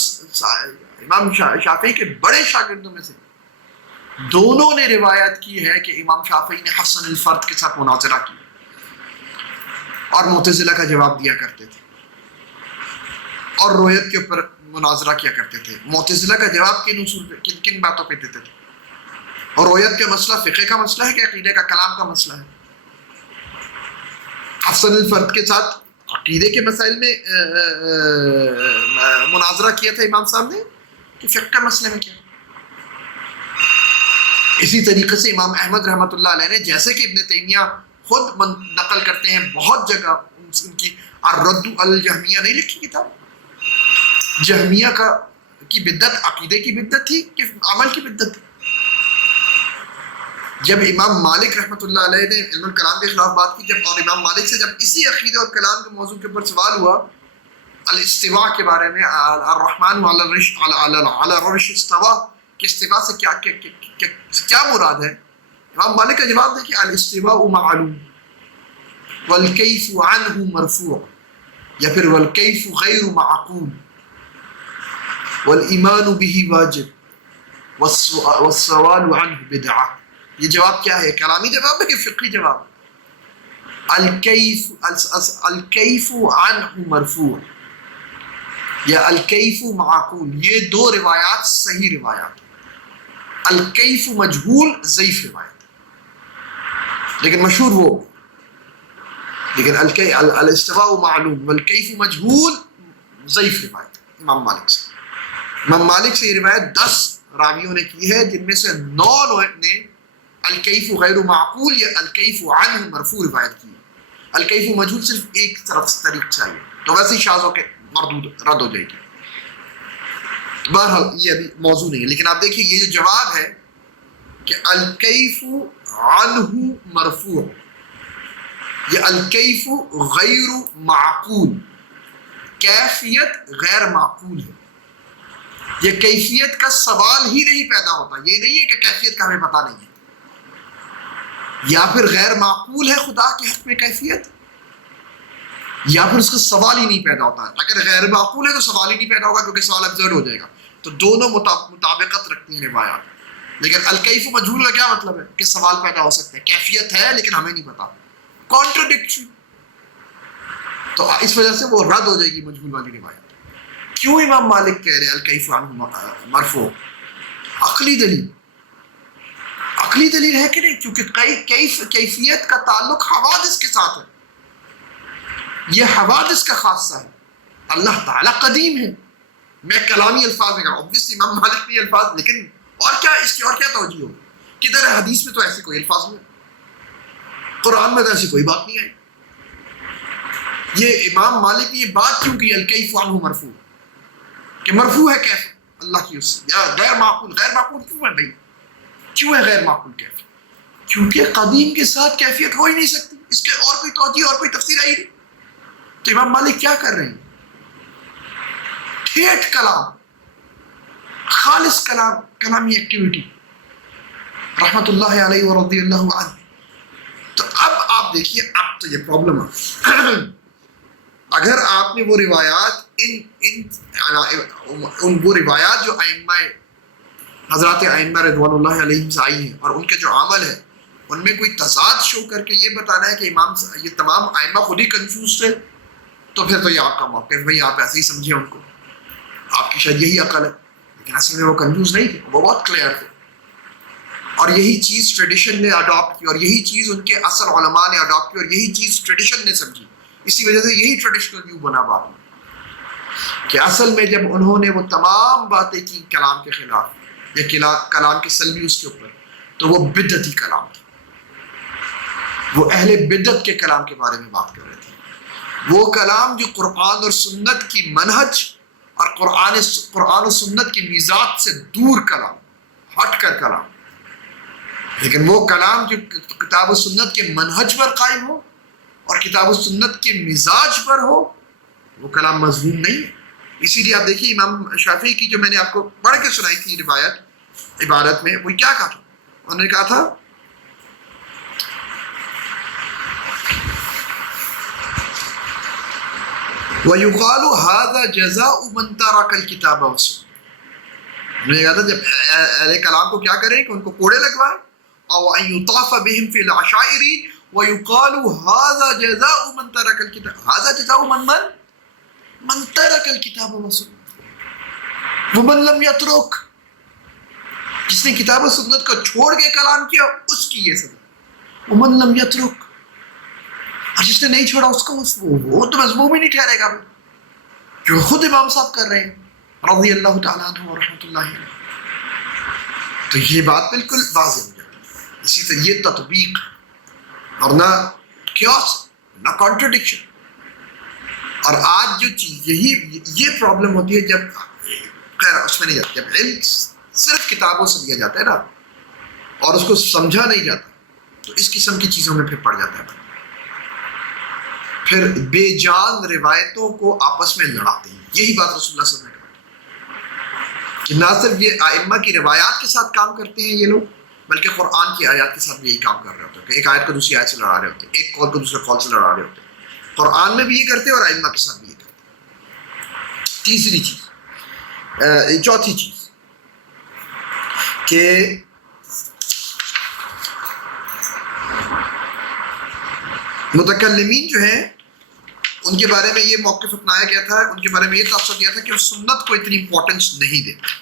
امام شافعی کے بڑے شاگردوں میں سے، دونوں نے روایت کی ہے کہ امام شافعی نے حسن الفرد کے ساتھ مناظرہ کی اور معتزلہ کا جواب دیا کرتے تھے، اور رویت کے اوپر مناظرہ کیا کرتے تھے۔ معتزلہ کا جواب کن باتوں پہ دیتے تھے؟ اور رویت کا مسئلہ فقہ کا مسئلہ ہے کہ عقیدے کا کلام کا مسئلہ ہے؟ حسن الفرد کے ساتھ عقیدے کے مسائل میں مناظرہ کیا تھا امام صاحب نے کہ فقہ کا مسئلے میں کیا؟ اسی طریقے سے امام احمد رحمۃ اللہ علیہ نے، جیسے کہ ابن تیمیہ خود نقل کرتے ہیں بہت جگہ، ان کی الرد الجہمیہ نہیں لکھی کتاب، جہمیہ کی بدعت عقیدے کی بدعت تھی کہ عمل کی بدعت تھی؟ جب امام مالک رحمۃ اللہ علیہ نے علم الکلام کے خلاف بات کی جب، اور امام مالک سے جب اسی عقیدہ اور کلام کے موضوع کے اوپر سوال ہوا الاستواء کے بارے میں، الرحمن علی العرش استوى، کہ استواء سے کیا مراد ہے، امام مالک کا جواب دیکھیے، الاستواء معلوم والکیف عنہ مرفوع، یا پھر والکیف غیر معقول والایمان به واجب والسوال عنہ بدعہ۔ یہ جواب کیا ہے؟ کلامی جواب ہے کہ فقہی جواب؟ الکیف عنہ مرفوع یا الکیف معقول، یہ دو روایات صحیح روایات ہیں۔ الکیف مجہول ضعیف روایت، لیکن مشہور وہ، لیکن الاستواء معلوم والکیف مجہول ضعیف روایت امام مالک سے۔ امام مالک سے یہ روایت 10 راویوں نے کی ہے، جن میں سے 9 نے الکیف غیر معقول یا الکیف عنہ مرفوع روایت کی ہے۔ الکیف مجہول صرف ایک طرف طریق سے آئی، تو ویسے ہی شاذ ہو کے مردود رد ہو جائے گی۔ بہرحال یہ ابھی موضوع نہیں ہے، لیکن آپ دیکھیے یہ جو جواب ہے کہ الکیف عنہ مرفوع یا الکیف غیر معقول، کیفیت غیر معقول ہے، یہ کیفیت کا سوال ہی نہیں پیدا ہوتا، یہ نہیں ہے کہ کیفیت کا ہمیں پتہ نہیں ہے، یا پھر غیر معقول ہے خدا کے حق میں کیفیت، یا پھر اس کا سوال ہی نہیں پیدا ہوتا ہے۔ اگر غیر معقول ہے تو سوال ہی نہیں پیدا ہوگا، کیونکہ سوال ابزرڈ ہو جائے گا۔ تو دونوں مطابقت رکھتی ہیں روایات، لیکن الکیف مجہول کا کیا مطلب ہے؟ کہ سوال پیدا ہو سکتا ہے، کیفیت ہے لیکن ہمیں نہیں پتا، کانٹرڈکٹری، تو اس وجہ سے وہ رد ہو جائے گی مجہول والی روایت۔ کیوں امام مالک کہہ رہے ہیں الکیف عنہ مرفوع؟ عقلی دلیل، عقلی دلیل ہے کہ نہیں؟ کیونکہ کیفیت کا تعلق حوادث کے ساتھ ہے، یہ حوادث کا خاصہ ہے، اللہ تعالیٰ قدیم ہے۔ میں کلامی الفاظ میں کہا ہوں، obviously امام مالک نے الفاظ، لیکن اور کیا اس کی اور کیا توجہ ہو؟ کدھر ہے حدیث میں تو ایسے کوئی الفاظ نہیں، قرآن میں تو ایسی کوئی بات نہیں آئی۔ یہ امام مالک نے یہ بات کیوں کی الکیف عنہ مرفوع، کہ مرفوع ہے کیف اللہ کی اس سے، یا غیر معقول؟ غیر معقول کیوں ہے بھائی؟ کیوں ہے غیر معقول کیفیت؟ کیونکہ قدیم کے ساتھ کیفیت ہو ہی نہیں سکتی، اس کے اور کوئی توجہ اور کوئی تفسیر آئی نہیں۔ تو امام مالک کیا کر رہے ہیں؟ ٹھیٹ کلام، خالص کلام، کلامی ایکٹیویٹی، رحمت اللہ علیہ ورضی اللہ عنہ۔ تو اب آپ دیکھیے، اب تو یہ پرابلم ہے، اگر آپ نے وہ روایات وہ روایات جو ائمہ حضرات ائمہ رضوان اللہ علیہم سے آئی ہیں اور ان کے جو عمل ہے ان میں کوئی تضاد شو کر کے یہ بتانا ہے کہ امام یہ تمام ائمہ خود ہی کنفیوز تھے، تو پھر تو یہ آپ کا موقف، بھائی آپ ایسے ہی سمجھیں ان کو، آپ کی شاید یہی عقل ہے، لیکن اصل میں وہ کنفیوز نہیں تھے، وہ بہت کلیئر تھے، اور یہی چیز ٹریڈیشن نے اڈاپٹ کی، اور یہی چیز ان کے اصل علماء نے اڈاپٹ کی، اور یہی چیز ٹریڈیشن نے سمجھی، اسی وجہ سے یہی ٹریڈیشنل ویو بنا بعد میں، کہ اصل میں جب انہوں نے وہ تمام باتیں کی کلام کے خلاف یا کلام کے سلبی اس کے اوپر، تو وہ بدعتی کلام تھا، وہ اہل بدعت کے کلام کے بارے میں بات کر رہے تھے، وہ کلام جو قرآن اور سنت کی منہج اور قرآن و سنت کی میزات سے دور کلام، ہٹ کر کلام، لیکن وہ کلام جو کتاب و سنت کے منہج پر قائم ہو اور کتاب و سنت کے مزاج پر ہو، وہ کلام مضمون نہیں ہے۔ اسی لیے آپ دیکھیے امام شافعی کی جو میں نے آپ کو پڑھ کے سنائی تھی روایت عبارت میں، وہ کیا کہا تھا؟ انہوں نے کہا تھا وَيُقَالُ هَذَا جَزَاءُ مَنْ تَرَكَ الْكِتَابَ وَالسُّنَّةَ، میں نے کہا تھا جب اہل کلام کو کیا کریں کہ ان کو کوڑے لگوائیں، اور وَأَنْ يُطَافَ بِهِمْ فِي الْعَشَائِرِ وَيُقَالُ هَذَا جَزَاءُ مَنْ تَرَكَ الْكِتَابَ، هَذَا جَزَاءُ مَنْ تَرَكَ الْكِتَابَ وَالسُّنَّةَ، وَمَنْ لَمْ يَتْرُكْ، جس نے کتاب و سنت کو چھوڑ کے کلام کیا اس کی یہ سزا، وَمَنْ لَمْ يَتْرُكْ، اور جس نے نہیں چھوڑا اس کو وہ تو مذموم ہی نہیں ٹھہرے گا، جو خود امام صاحب کر رہے ہیں رضی اللہ تعالیٰ عنہ ورحمۃ اللہ علیہ۔ تو یہ بات بالکل واضح ہو جاتی ہے، اسی سے یہ تطبیق اور نہ کیوس نہ کانٹرڈکشن۔ اور آج جو چیز یہ پرابلم ہوتی ہے جب خیر اس میں نہیں جاتی، جب علم صرف کتابوں سے دیا جاتا ہے نا، اور اس کو سمجھا نہیں جاتا تو اس قسم کی چیزوں میں پھر پڑ جاتا ہے. پھر بے جان روایتوں کو آپس میں لڑاتے ہیں. یہی بات رسول اللہ صلی اللہ علیہ وسلم نے کہا کہ نہ صرف یہ ائمہ کی روایات کے ساتھ کام کرتے ہیں یہ لوگ، بلکہ قرآن کی آیات کے ساتھ بھی یہی کام کر رہے ہوتے ہیں کہ ایک آیت کو دوسری آیت سے لڑا رہے ہوتے ہیں، ایک قول کو دوسرے قول سے لڑا رہے ہوتے ہیں. قرآن میں بھی یہ کرتے ہیں اور ائمہ کے ساتھ بھی یہ کرتے ہیں. تیسری چیز، چوتھی چیز کہ متکلمین جو ہیں ان کے بارے میں یہ موقف اپنایا گیا تھا، ان کے بارے میں یہ تاثر دیا تھا کہ وہ سنت کو اتنی امپورٹنس نہیں دیتے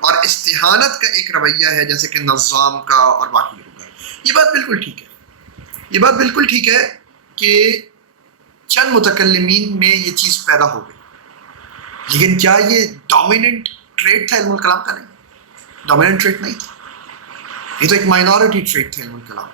اور استہانت کا ایک رویہ ہے جیسے کہ نظام کا اور باقی لوگوں کا. یہ بات بالکل ٹھیک ہے، یہ بات بالکل ٹھیک ہے کہ چند متکلمین میں یہ چیز پیدا ہو گئی، لیکن کیا یہ ڈومیننٹ ٹریٹ تھا علم الکلام کا؟ نہیں، ڈومیننٹ ٹریٹ نہیں تھا. یہ تو ایک مائنورٹی ٹریٹ تھا علم الکلام.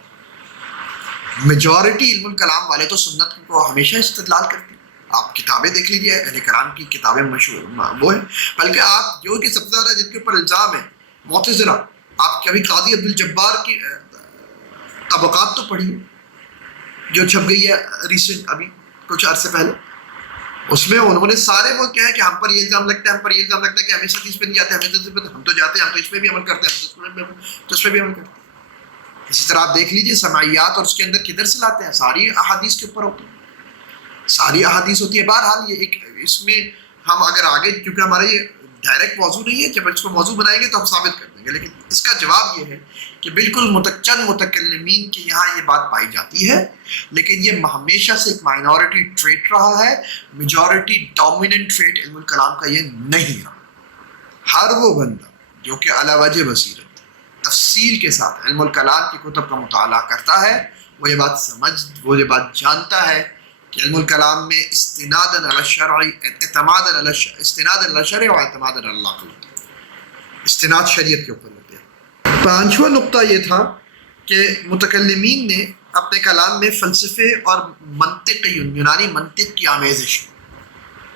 میجورٹی علم الکلام والے تو سنت کو ہمیشہ استدلال کرتے ہیں. آپ کتابیں دیکھ لیجیے، اہل کرام کی کتابیں مشہور وہ ہیں. بلکہ آپ جو کہ سب سے زیادہ جن کے اوپر الزام ہے معتزلہ، آپ کبھی قاضی عبدالجبار کی طبقات تو پڑھیے جو چھپ گئی ہے ریسنٹ ابھی کچھ عرصے پہلے. اس میں انہوں نے سارے وہ کیا ہے کہ ہم پر یہ الزام لگتا ہے، ہم پر یہ الزام لگتا ہے کہ ہمیشہ اس پہ نہیں جاتے، ہم تو جاتے ہیں، ہم تو اس پہ بھی عمل کرتے ہیں، ہم تو اس پہ بھی عمل کرتے ہیں. اسی طرح آپ دیکھ لیجئے سماعیات اور اس کے اندر کدھر سے لاتے ہیں، ساری احادیث کے اوپر ہوتی ہے، ساری احادیث ہوتی ہے. بہرحال یہ ایک اس میں ہم اگر آگے، کیونکہ ہمارا یہ ڈائریکٹ موضوع نہیں ہے، جب اس کو موضوع بنائیں گے تو ہم ثابت کر دیں گے، لیکن اس کا جواب یہ ہے کہ بالکل چند متکلمین کے یہاں یہ بات پائی جاتی ہے، لیکن یہ ہمیشہ سے ایک مائنورٹی ٹریٹ رہا ہے. میجورٹی ڈومیننٹ ٹریٹ علم الکلام کا یہ نہیں رہا. ہر وہ بندہ جو کہ علی وجہ بصیرت تفصیل کے ساتھ علم الکلام کی کتب کا مطالعہ کرتا ہے، وہ یہ بات جانتا ہے کہ علم الکلام میں استناد علی الشرع و اعتماد علی العقل، استناد شریعت کے اوپر ہوتے ہیں. پانچواں نقطہ یہ تھا کہ متکلمین نے اپنے کلام میں فلسفے اور منطق، یونانی منطق کی آمیزش،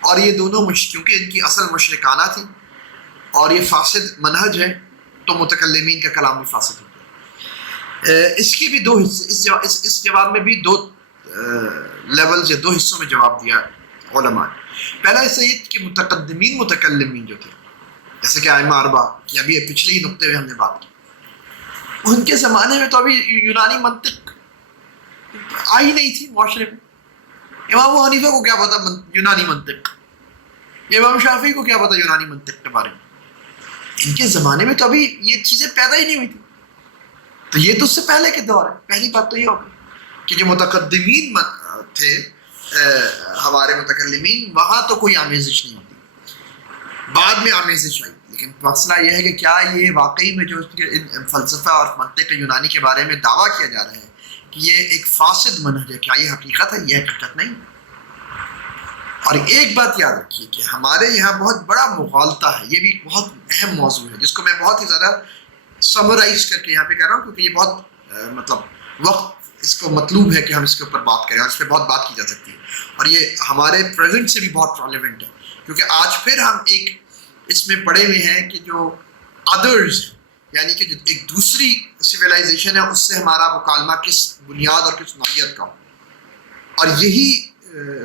اور یہ دونوں کیونکہ ان کی اصل مشرکانہ تھی اور یہ فاسد منہج ہے تو متکلمین کا کلام بھی فاسد ہوتا ہے. اس کے بھی دو حصے، اس جواب میں بھی دو لیولز یا دو حصوں میں جواب دیا علماء نے. پہلا حصہ یہ کہ متقدمین متکلمین جو تھے جیسے کہ ائمہ اربعہ کی ابھی پچھلے ہی نقطے میں ہم نے بات کی، ان کے زمانے میں تو ابھی یونانی منطق آئی نہیں تھی معاشرے میں. امام ابو حنیفہ کو کیا پتا یونانی منطق، امام شافعی کو کیا پتا یونانی منطق کے بارے میں. ان کے زمانے میں تو ابھی یہ چیزیں پیدا ہی نہیں ہوئی تھی. تو یہ تو اس سے پہلے کے دور ہے. پہلی بات تو یہ ہوگی کہ جو متقدمین تھے ہمارے متکلمین، وہاں تو کوئی آمیزش نہیں ہوتی، بعد میں آمیزش آئی. لیکن مسئلہ یہ ہے کہ کیا یہ واقعی میں جو فلسفہ اور منطق یونانی کے بارے میں دعویٰ کیا جا رہا ہے کہ یہ ایک فاسد منہج ہے، کیا یہ حقیقت ہے؟ یہ حقیقت نہیں. اور ایک بات یاد رکھیے کہ ہمارے یہاں بہت بڑا مغالطہ ہے، یہ بھی ایک بہت اہم موضوع ہے جس کو میں بہت ہی زیادہ سمرائز کر کے یہاں پہ کر رہا ہوں، کیونکہ یہ بہت مطلب وقت اس کو مطلوب ہے کہ ہم اس کے اوپر بات کریں اور اس پہ بہت بات کی جا سکتی ہے، اور یہ ہمارے پریزنٹ سے بھی بہت ریلیونٹ ہے. کیونکہ آج پھر ہم ایک اس میں پڑے ہوئے ہیں کہ جو ادرز، یعنی کہ جو ایک دوسری سویلائزیشن ہے، اس سے ہمارا مکالمہ کس بنیاد اور کس نوعیت کا ہو. اور یہی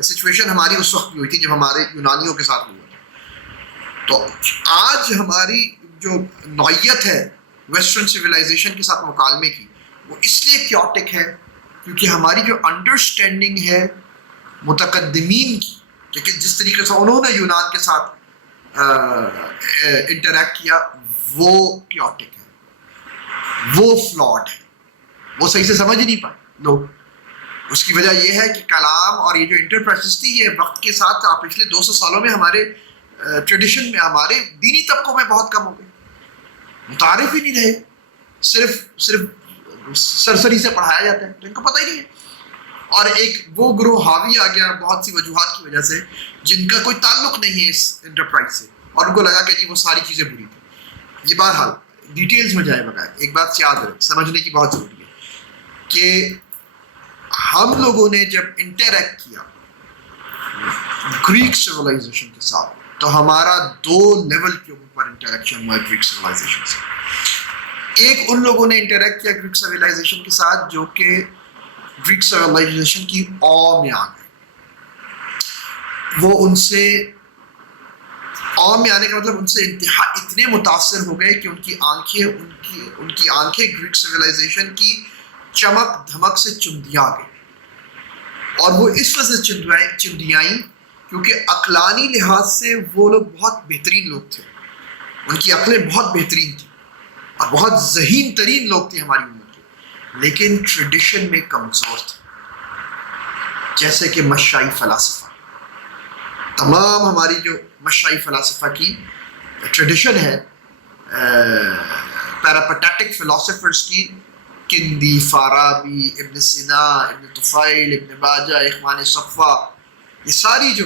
سچویشن ہماری اس وقت بھی ہوئی تھی جب ہمارے یونانیوں کے ساتھ ہوئی تھی. تو آج ہماری جو نوعیت ہے ویسٹرن سویلائزیشن کے ساتھ مکالمے کی، وہ اس لیے کیوٹک ہے کیونکہ ہماری جو انڈرسٹینڈنگ ہے متقدمین کی، کہ جس طریقے سے انہوں نے یونان کے ساتھ انٹریکٹ کیا، وہ کیوٹک ہے، وہ فلاڈ ہے، وہ صحیح سے سمجھ نہیں پائے لوگ. اس کی وجہ یہ ہے کہ کلام اور یہ جو انٹرپریٹس تھی، یہ وقت کے ساتھ پچھلے 200 سالوں میں ہمارے ٹریڈیشن میں، ہمارے دینی طبقوں میں بہت کم ہو گئے، متعارف ہی نہیں رہے، صرف سرسری سے پڑھایا جاتا ہے تو ان کو پتہ ہی نہیں ہے. اور ایک وہ گروہ حاوی آ گیا بہت سی وجوہات کی وجہ سے، جن کا کوئی تعلق نہیں ہے اس انٹرپرائز سے، اور ان کو لگا کہ جی وہ ساری چیزیں بری تھیں. یہ بہرحال ڈیٹیلز میں جائے بغیر ایک بات یاد رکھ سمجھنے کی بہت ضروری ہے کہ ہم لوگوں نے جب انٹریکٹ کیا گریک سویلائزیشن کے ساتھ، تو ہمارا 2 لیول کے اوپر انٹریکشن ہوا گریک سویلائزیشن سے. ایک ان لوگوں نے انٹریکٹ کیا گریک سویلائزیشن کے ساتھ جو کہ گریک سویلائزیشن کی او میں آ گئے. وہ ان سے او میں آنے کا مطلب ان سے انتہا اتنے متاثر ہو گئے کہ ان کی آنکھیں گریک سویلائزیشن کی چمک دھمک سے چندیا گئی. اور وہ اس وجہ سے چندیائیں کیونکہ عقلانی لحاظ سے وہ لوگ بہت بہترین لوگ تھے. ان کی عقلیں بہت بہترین تھیں اور بہت ذہین ترین لوگ تھے ہماری امت کے، لیکن ٹریڈیشن میں کمزور تھے. جیسے کہ مشائی فلاسفہ، تمام ہماری جو مشائی فلاسفہ کی ٹریڈیشن ہے، پیراپیٹیٹک فلاسفرز کی، کندی، فارابی، ابن سینا، ابن طفیل، ابن باجہ، اخوان صفا، یہ ساری جو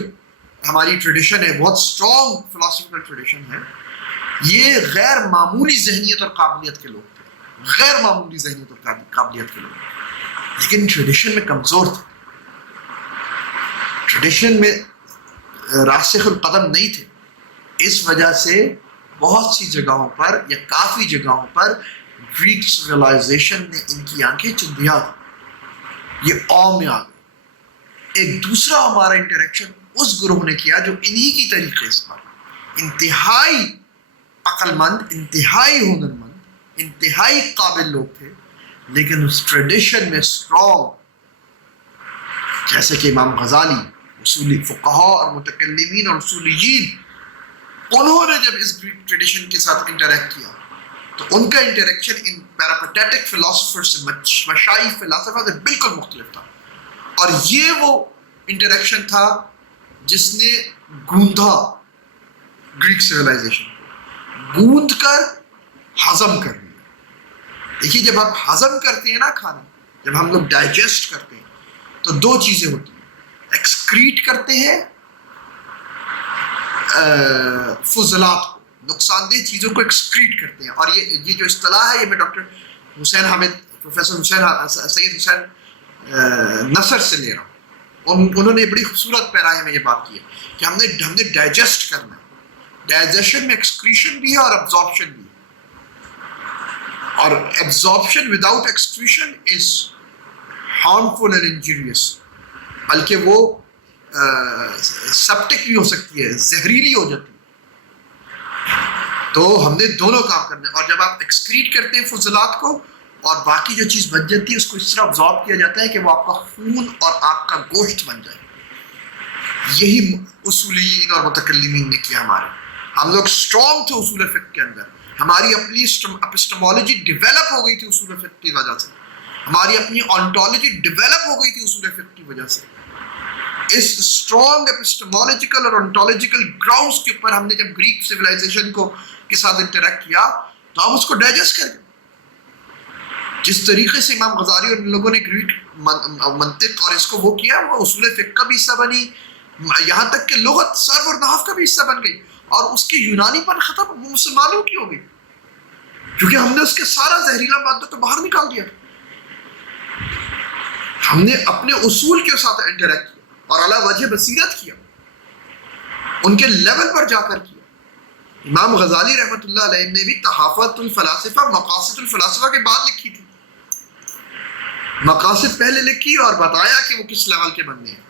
ہماری ٹریڈیشن ہے، بہت اسٹرانگ فلاسفیکل ٹریڈیشن ہے. یہ غیر معمولی ذہنیت اور قابلیت کے لوگ تھے، غیر معمولی ذہنیت اور قابلیت کے لوگ، لیکن ٹریڈیشن میں کمزور تھے، ٹریڈیشن میں راسخ القدم نہیں تھے. اس وجہ سے بہت سی جگہوں پر یا کافی جگہوں پر گریک سویلائزیشن نے ان کی آنکھیں چندیا، یہ او میں آ گئی. ایک دوسرا ہمارا انٹریکشن اس گروہ نے کیا جو انہی کی طریقے سے انتہائی عقل مند، انتہائی ہنرمند، انتہائی قابل لوگ تھے، لیکن اس ٹریڈیشن میں اسٹرانگ، جیسے کہ امام غزالی، اصولی فقہاء اور متکلمین اور اصولیین. انہوں نے جب اس گریک ٹریڈیشن کے ساتھ انٹریکٹ کیا تو ان کا انٹریکشن ان پیراپیٹیٹک فلاسفر سے، مشائی فلاسفہ سے بالکل مختلف تھا. اور یہ وہ انٹریکشن تھا جس نے گوندھا گریک سویلائزیشن کو، گوندھ کر ہضم کر لیا. دیکھیے جب آپ ہضم کرتے ہیں نا کھانا، جب ہم لوگ ڈائجسٹ کرتے ہیں تو دو چیزیں ہوتی ہیں، ایکسکریٹ کرتے ہیں فضلات کو، نقصان دہ چیزوں کو ایکسکریٹ کرتے ہیں. اور یہ جو اصطلاح ہے یہ میں ڈاکٹر حسین حامد، پروفیسر سید حسین نصر سے لے رہا ہوں. انہوں نے بڑی خوبصورت پیراہے میں یہ بات کی ہے کہ ہم نے ڈائجسٹ کرنا ہے. ڈائجیشن میں ایکسکریشن بھی ہے اور ابزارپشن بھی ہے، اور absorption without excretion is harmful and injurious, بلکہ وہ سپٹک بھی ہو سکتی ہے، زہریلی ہو جاتی ہے. تو ہم نے دونوں کام کرنے ہیں. اور جب آپ ایکسکریٹ کرتے ہیں فضلات کو اور باقی جو چیز بچ جاتی ہے اس کو اس طرح ابزارب کیا جاتا ہے کہ وہ آپ کا خون اور آپ کا گوشت بن جائے. یہی اصولین اور متکلمین نے کیا. ہم لوگ اسٹرانگ تھے اصول فقہ کے اندر، ہماری اپنی اپسٹمالوجی ڈیولپ ہو گئی تھی اصول فقہ کی وجہ سے، ہماری اپنی آنٹولوجی ڈیولپ ہو گئی تھی اصول فقہ کی وجہ سے. اس اسٹرانگ اپسٹمالوجیکل اور آنٹولوجیکل گراؤنڈس کے اوپر ہم نے جب گریک سویلائزیشن کے ساتھ انٹریکٹ کیا تو ہم اس کو ڈائجسٹ کر گئے. جس طریقے سے امام غزالی اور ان لوگوں نے گریک منطق اور اس کو وہ کیا، وہ اصول فقہ کا بھی حصہ بنی، یہاں تک کہ لغت، صرف اور نحو کا بھی حصہ بن گئی. اور اس کی یونانی پر ختم، وہ مسلمانوں کی ہو گئی کیونکہ ہم نے اس کے سارا زہریلا مادہ تو باہر نکال دیا. ہم نے اپنے اصول کے ساتھ انٹریکٹ کیا اور علی وجہ بصیرت کیا، ان کے لیول پر جا کر کیا. امام غزالی رحمۃ اللہ علیہ نے بھی تحافت الفلاسفہ مقاصد الفلاسفہ کے بعد لکھی تھی. مقاصد پہلے لکھی اور بتایا کہ وہ کس لیول کے بندے ہیں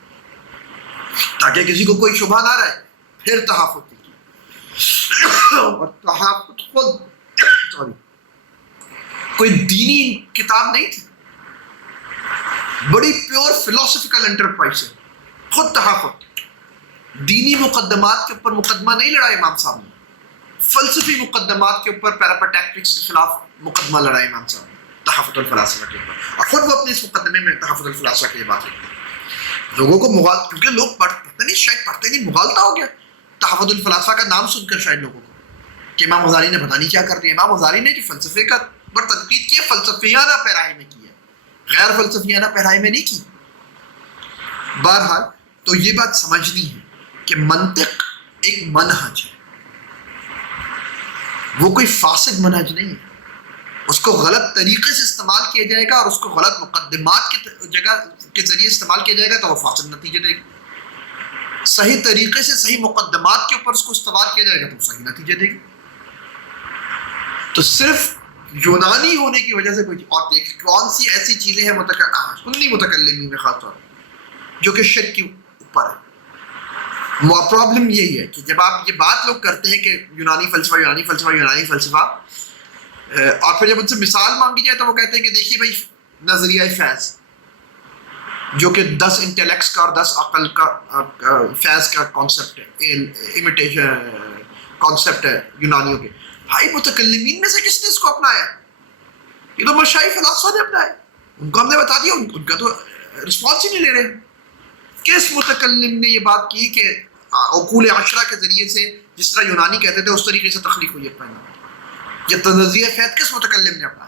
تاکہ کسی کو کوئی شبہ نہ رہے. پھر تحافت کی اور تحافت خود کوئی دینی کتاب نہیں تھی، بڑی پیور فلاسفیکل انٹرپرائز ہے. خود تحافت دینی مقدمات کے اوپر مقدمہ نہیں لڑا امام صاحب نے، فلسفی مقدمات کے اوپر پیراپیٹیکٹکس کے خلاف مقدمہ لڑا امام صاحب نے تحافت الفلاسفہ کے اوپر. اور خود وہ اپنے اس مقدمے میں تحافت الفلاسفہ کی بات لکھتے ہیں. لوگوں کو کیونکہ لوگ پڑھتے نہیں، شاید پڑھتے نہیں، مغالطہ ہو گیا تحافت الفلاسفہ کا نام سن کر شاید لوگوں کو کہ امام غزالی نے پتہ نہیں کیا کر دیا. امام غزالی نے جو فلسفے کا پر تنقید کی ہے فلسفیانہ پیراہے میں کی ہے، غیر فلسفیانہ پیراہے میں نہیں کی. بہرحال تو یہ بات سمجھنی ہے کہ منطق ایک منہج ہے، وہ کوئی فاسد منہج نہیں ہے. اس کو غلط طریقے سے استعمال کیا جائے گا اور اس کو غلط مقدمات کے ذریعے استعمال کیا جائے گا تو وہ فاسد نتیجے دے گا. صحیح طریقے سے صحیح مقدمات کے اوپر اس کو استعمال کیا جائے گا تو صحیح نتیجے دے گا. تو صرف یونانی ہونے کی وجہ سے کوئی اور دیکھ کون سی ایسی چیزیں ہیں سنی متکلمین میں خاص طور جو کہ شرک کے اوپر ہے. پرابلم یہی ہے کہ جب آپ یہ بات لوگ کرتے ہیں کہ یونانی فلسفہ اور پھر جب ان سے مثال مانگی جائے تو وہ کہتے ہیں کہ دیکھیے بھائی نظریہ فیض جو کہ 10 انٹلیکٹس کا اور 10 عقل کا فیض کا کانسیپٹ ہے، امیٹیشن کانسیپٹ ہے یونانیوں کے. بھائی متکلمین میں سے کس نے اس کو اپنایا؟ یہ تو مشائی فلاسفہ نے اپنایا. ان کو ہم نے بتا دیا، ان کا تو رسپانس ہی نہیں لے رہے. کس متکلم نے یہ بات کی کہ عقول عشرہ کے ذریعے سے جس طرح یونانی کہتے تھے اس طریقے سے تخلیق ہوئی ہے؟ یہ تنزیہ فیض کس متکلم نے اپنایا؟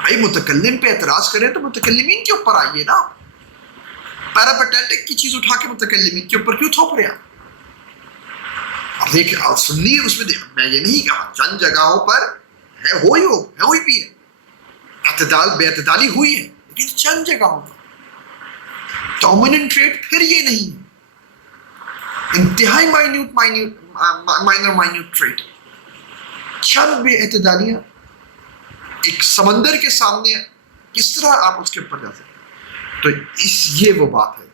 بھائی متکلم پہ اعتراض کریں تو متکلمین کے اوپر آئیے نا. پیراپیٹیٹک کی چیز اٹھا کے متکلمین کے اوپر کیوں تھوپ رہے ہیں؟ اب دیکھ سنی اس میں میں یہ نہیں کہا چند جگہوں پر ہے ہوئی بھی ہے، اعتدال بے اعتدالی ہوئی ہے، لیکن چند جگہوں پر ڈومیننٹ ٹریٹ پھر یہ نہیں ہے. انتہائی مائنر ٹریٹ، چند بے اعتدالیاں ایک سمندر کے سامنے کس طرح آپ اس کے اوپر جا سکتے ہیں؟ تو یہ وہ بات ہے.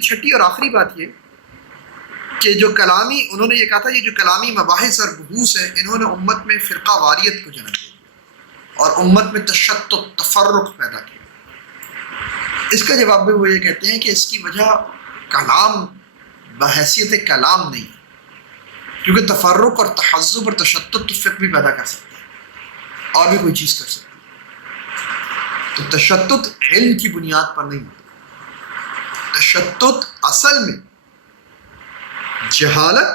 چھٹی اور آخری بات یہ کہ جو کلامی انہوں نے یہ کہا تھا، یہ جو کلامی مباحث اور بحوث ہیں انہوں نے امت میں فرقہ واریت کو جنم دیا اور امت میں تشتت تفرق پیدا کیا. اس کا جواب بھی وہ یہ کہتے ہیں کہ اس کی وجہ کلام بحیثیت کلام نہیں ہے، کیونکہ تفرق اور تحزب اور تشتت تو فقہ بھی پیدا کر سکتے ہیں اور بھی کوئی چیز کر سکتے ہیں. تو تشتت علم کی بنیاد پر نہیں ہوتا. تشتت اصل میں جہالت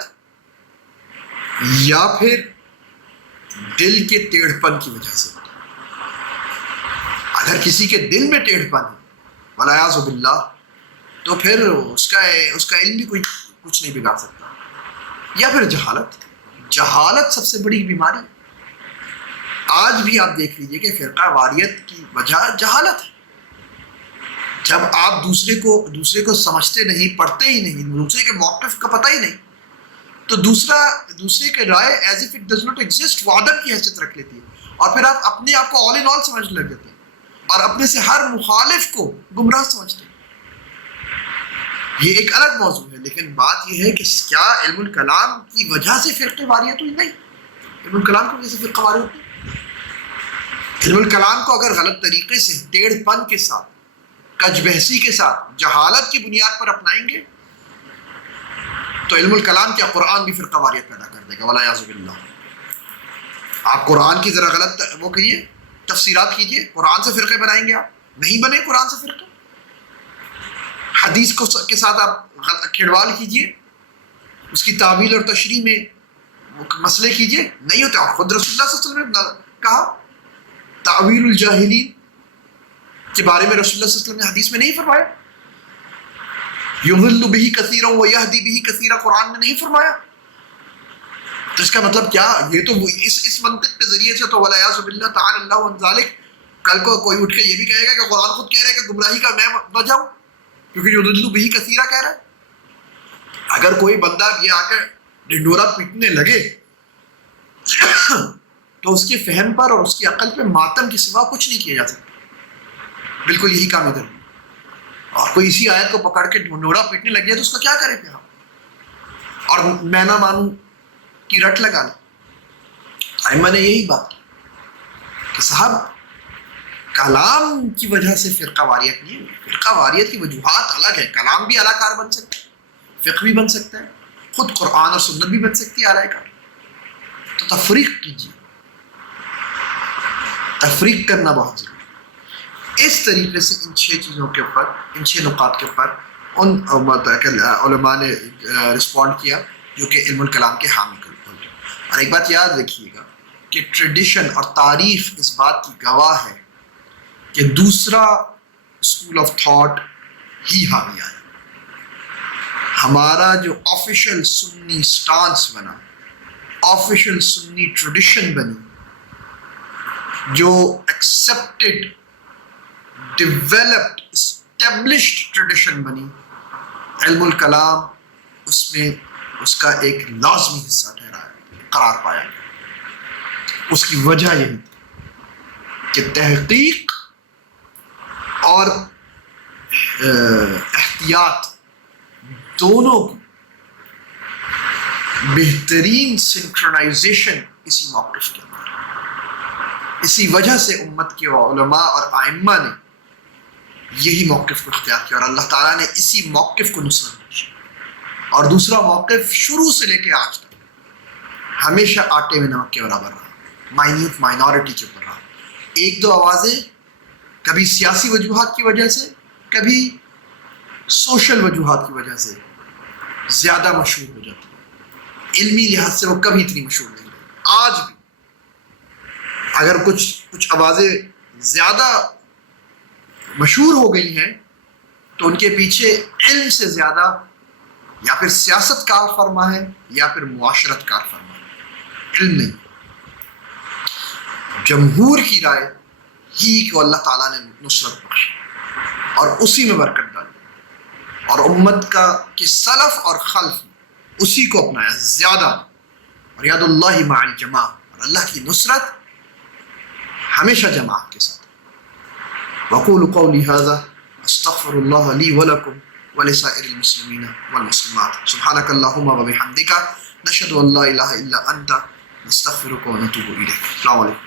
یا پھر دل کے ٹیڑھ پن کی وجہ سے ہوتا ہے. اگر کسی کے دل میں ٹیڑھ پن ہے والعیاذ باللہ تو پھر اس کا علم بھی کوئی کچھ نہیں بگاڑ سکتا. یا پھر جہالت سب سے بڑی بیماری. آج بھی آپ دیکھ لیجئے کہ فرقہ واریت کی وجہ جہالت ہے. جب آپ دوسرے کو سمجھتے نہیں، پڑھتے ہی نہیں، دوسرے کے موقف کا پتہ ہی نہیں، تو دوسرے کے رائے as if it does not exist وہ عدم کی حیثیت رکھ لیتی ہے، اور پھر آپ اپنے آپ کو آل ان آل سمجھنے لگ جاتے ہیں اور اپنے سے ہر مخالف کو گمراہ سمجھتے ہیں. یہ ایک الگ موضوع ہے، لیکن بات یہ ہے کہ کیا علم الکلام کی وجہ سے فرقہ واریت ہوئی؟ نہیں. علم الکلام کی وجہ سے فرقہ واریت ہوئی. علم الکلام کو اگر غلط طریقے سے ٹیڑھ پن کے ساتھ، کج بحثی کے ساتھ، جہالت کی بنیاد پر اپنائیں گے تو علم الکلام کیا قرآن بھی فرقہ واریت پیدا کر دے گا والعیاذ باللہ. آپ قرآن کی ذرا غلط وہ کہیے، تفسیرات کیجئے، قرآن سے فرقے بنائیں گے؟ آپ نہیں بنے قرآن سے فرقے. حدیث کے ساتھ آپ کھیڑوال کیجئے، اس کی تعویل اور تشریح میں مسئلے کیجئے، نہیں ہوتے. اور خود رسول اللہ صلی اللہ علیہ وسلم نے کہا تعویل الجاہلین کے بارے میں، رسول اللہ صلی اللہ علیہ وسلم نے حدیث میں نہیں فرمایا؟ یضل بہ کثیرا ویہدی بہ کثیرا قرآن میں نہیں فرمایا؟ تو اس کا مطلب کیا؟ یہ تو اس منطق کے ذریعے سے تو والعیاذ باللہ تعالی اللہ عن ذلک کل کو کوئی اٹھ کے یہ بھی کہے گا کہ قرآن خود کہہ رہا ہے کہ گمراہی کا میں وجہ ہوں کیونکہ یضل بہ کثیرا کہہ رہا ہے. اگر کوئی بندہ یہ آ کر ڈنڈورا پیٹنے لگے تو اس کے فہم پر اور اس کی عقل پہ ماتم کے سوا کچھ نہیں کیا جا سکتا. بالکل یہی کام ادھر. اور کوئی اسی آیت کو پکڑ کے ڈھنڈورا پیٹنے لگ گیا تو اس کو کیا کرے پھر ہم؟ اور میں نہ مانوں کی رٹ لگا لیں. ائمہ نے یہی بات کی کہ صاحب کلام کی وجہ سے فرقہ واریت نہیں ہے. فرقہ واریت کی وجوہات الگ ہے. کلام بھی اعلیٰ کار بن سکتا ہے، فقہ بھی بن سکتا ہے، خود قرآن اور سنت بھی بن سکتی ہے اعلیٰ کار. تو تفریق کیجیے، تفریق کرنا بہت ضروری. اس طریقے سے ان 6 چیزوں کے اوپر، ان 6 نقاط کے اوپر ان علماء نے رسپونڈ کیا جو کہ علم الکلام کے حامی کو. اور ایک بات یاد رکھیے گا کہ ٹریڈیشن اور تاریخ اس بات کی گواہ ہے کہ دوسرا اسکول آف تھاٹ ہی حامی آیا. ہمارا جو آفیشیل سنی سٹانس بنا، آفیشیل سنی ٹریڈیشن بنی، جو ایکسیپٹڈ ڈیولپڈ اسٹیبلشڈ ٹریڈیشن بنی، علم الکلام اس میں اس کا ایک لازمی حصہ ٹھہرا ہے، قرار پایا. اس کی وجہ یہی تھی کہ تحقیق اور احتیاط دونوں کی بہترین سنکرونائزیشن اسی موقف کے اندر. اسی وجہ سے امت کے علماء اور ائمہ نے یہی موقف کو اختیار کیا اور اللہ تعالیٰ نے اسی موقف کو نصرت بخشی. اور دوسرا موقف شروع سے لے کے آج تک ہمیشہ آٹے میں نمک کے برابر رہا, مائنورٹی کے اوپر رہا. ایک دو آوازیں کبھی سیاسی وجوہات کی وجہ سے, کبھی سوشل وجوہات کی وجہ سے زیادہ مشہور ہو جاتی ہے. علمی لحاظ سے وہ کبھی اتنی مشہور نہیں رہی. آج بھی اگر کچھ آوازیں زیادہ مشہور ہو گئی ہیں تو ان کے پیچھے علم سے زیادہ یا پھر سیاست کار فرما ہے یا پھر معاشرت کار فرما ہے, علم نہیں. جمہور کی رائے ہی کو اللہ تعالیٰ نے نصرت بخشی اور اسی میں برکت ڈالی, اور امت کا کہ سلف اور خلف اسی کو اپنایا زیادہ. اور یاد اللہ مع الجماع, اور اللہ کی نصرت ہمیشہ جماعت کے ساتھ. وقول قولی هذا استغفر الله لي ولكم ولسائر المسلمين والمسلمات. سبحانك اللهم وبحمدك نشهد ان لا اله الا انت نستغفرك ونتوب اليك. السلام علیکم.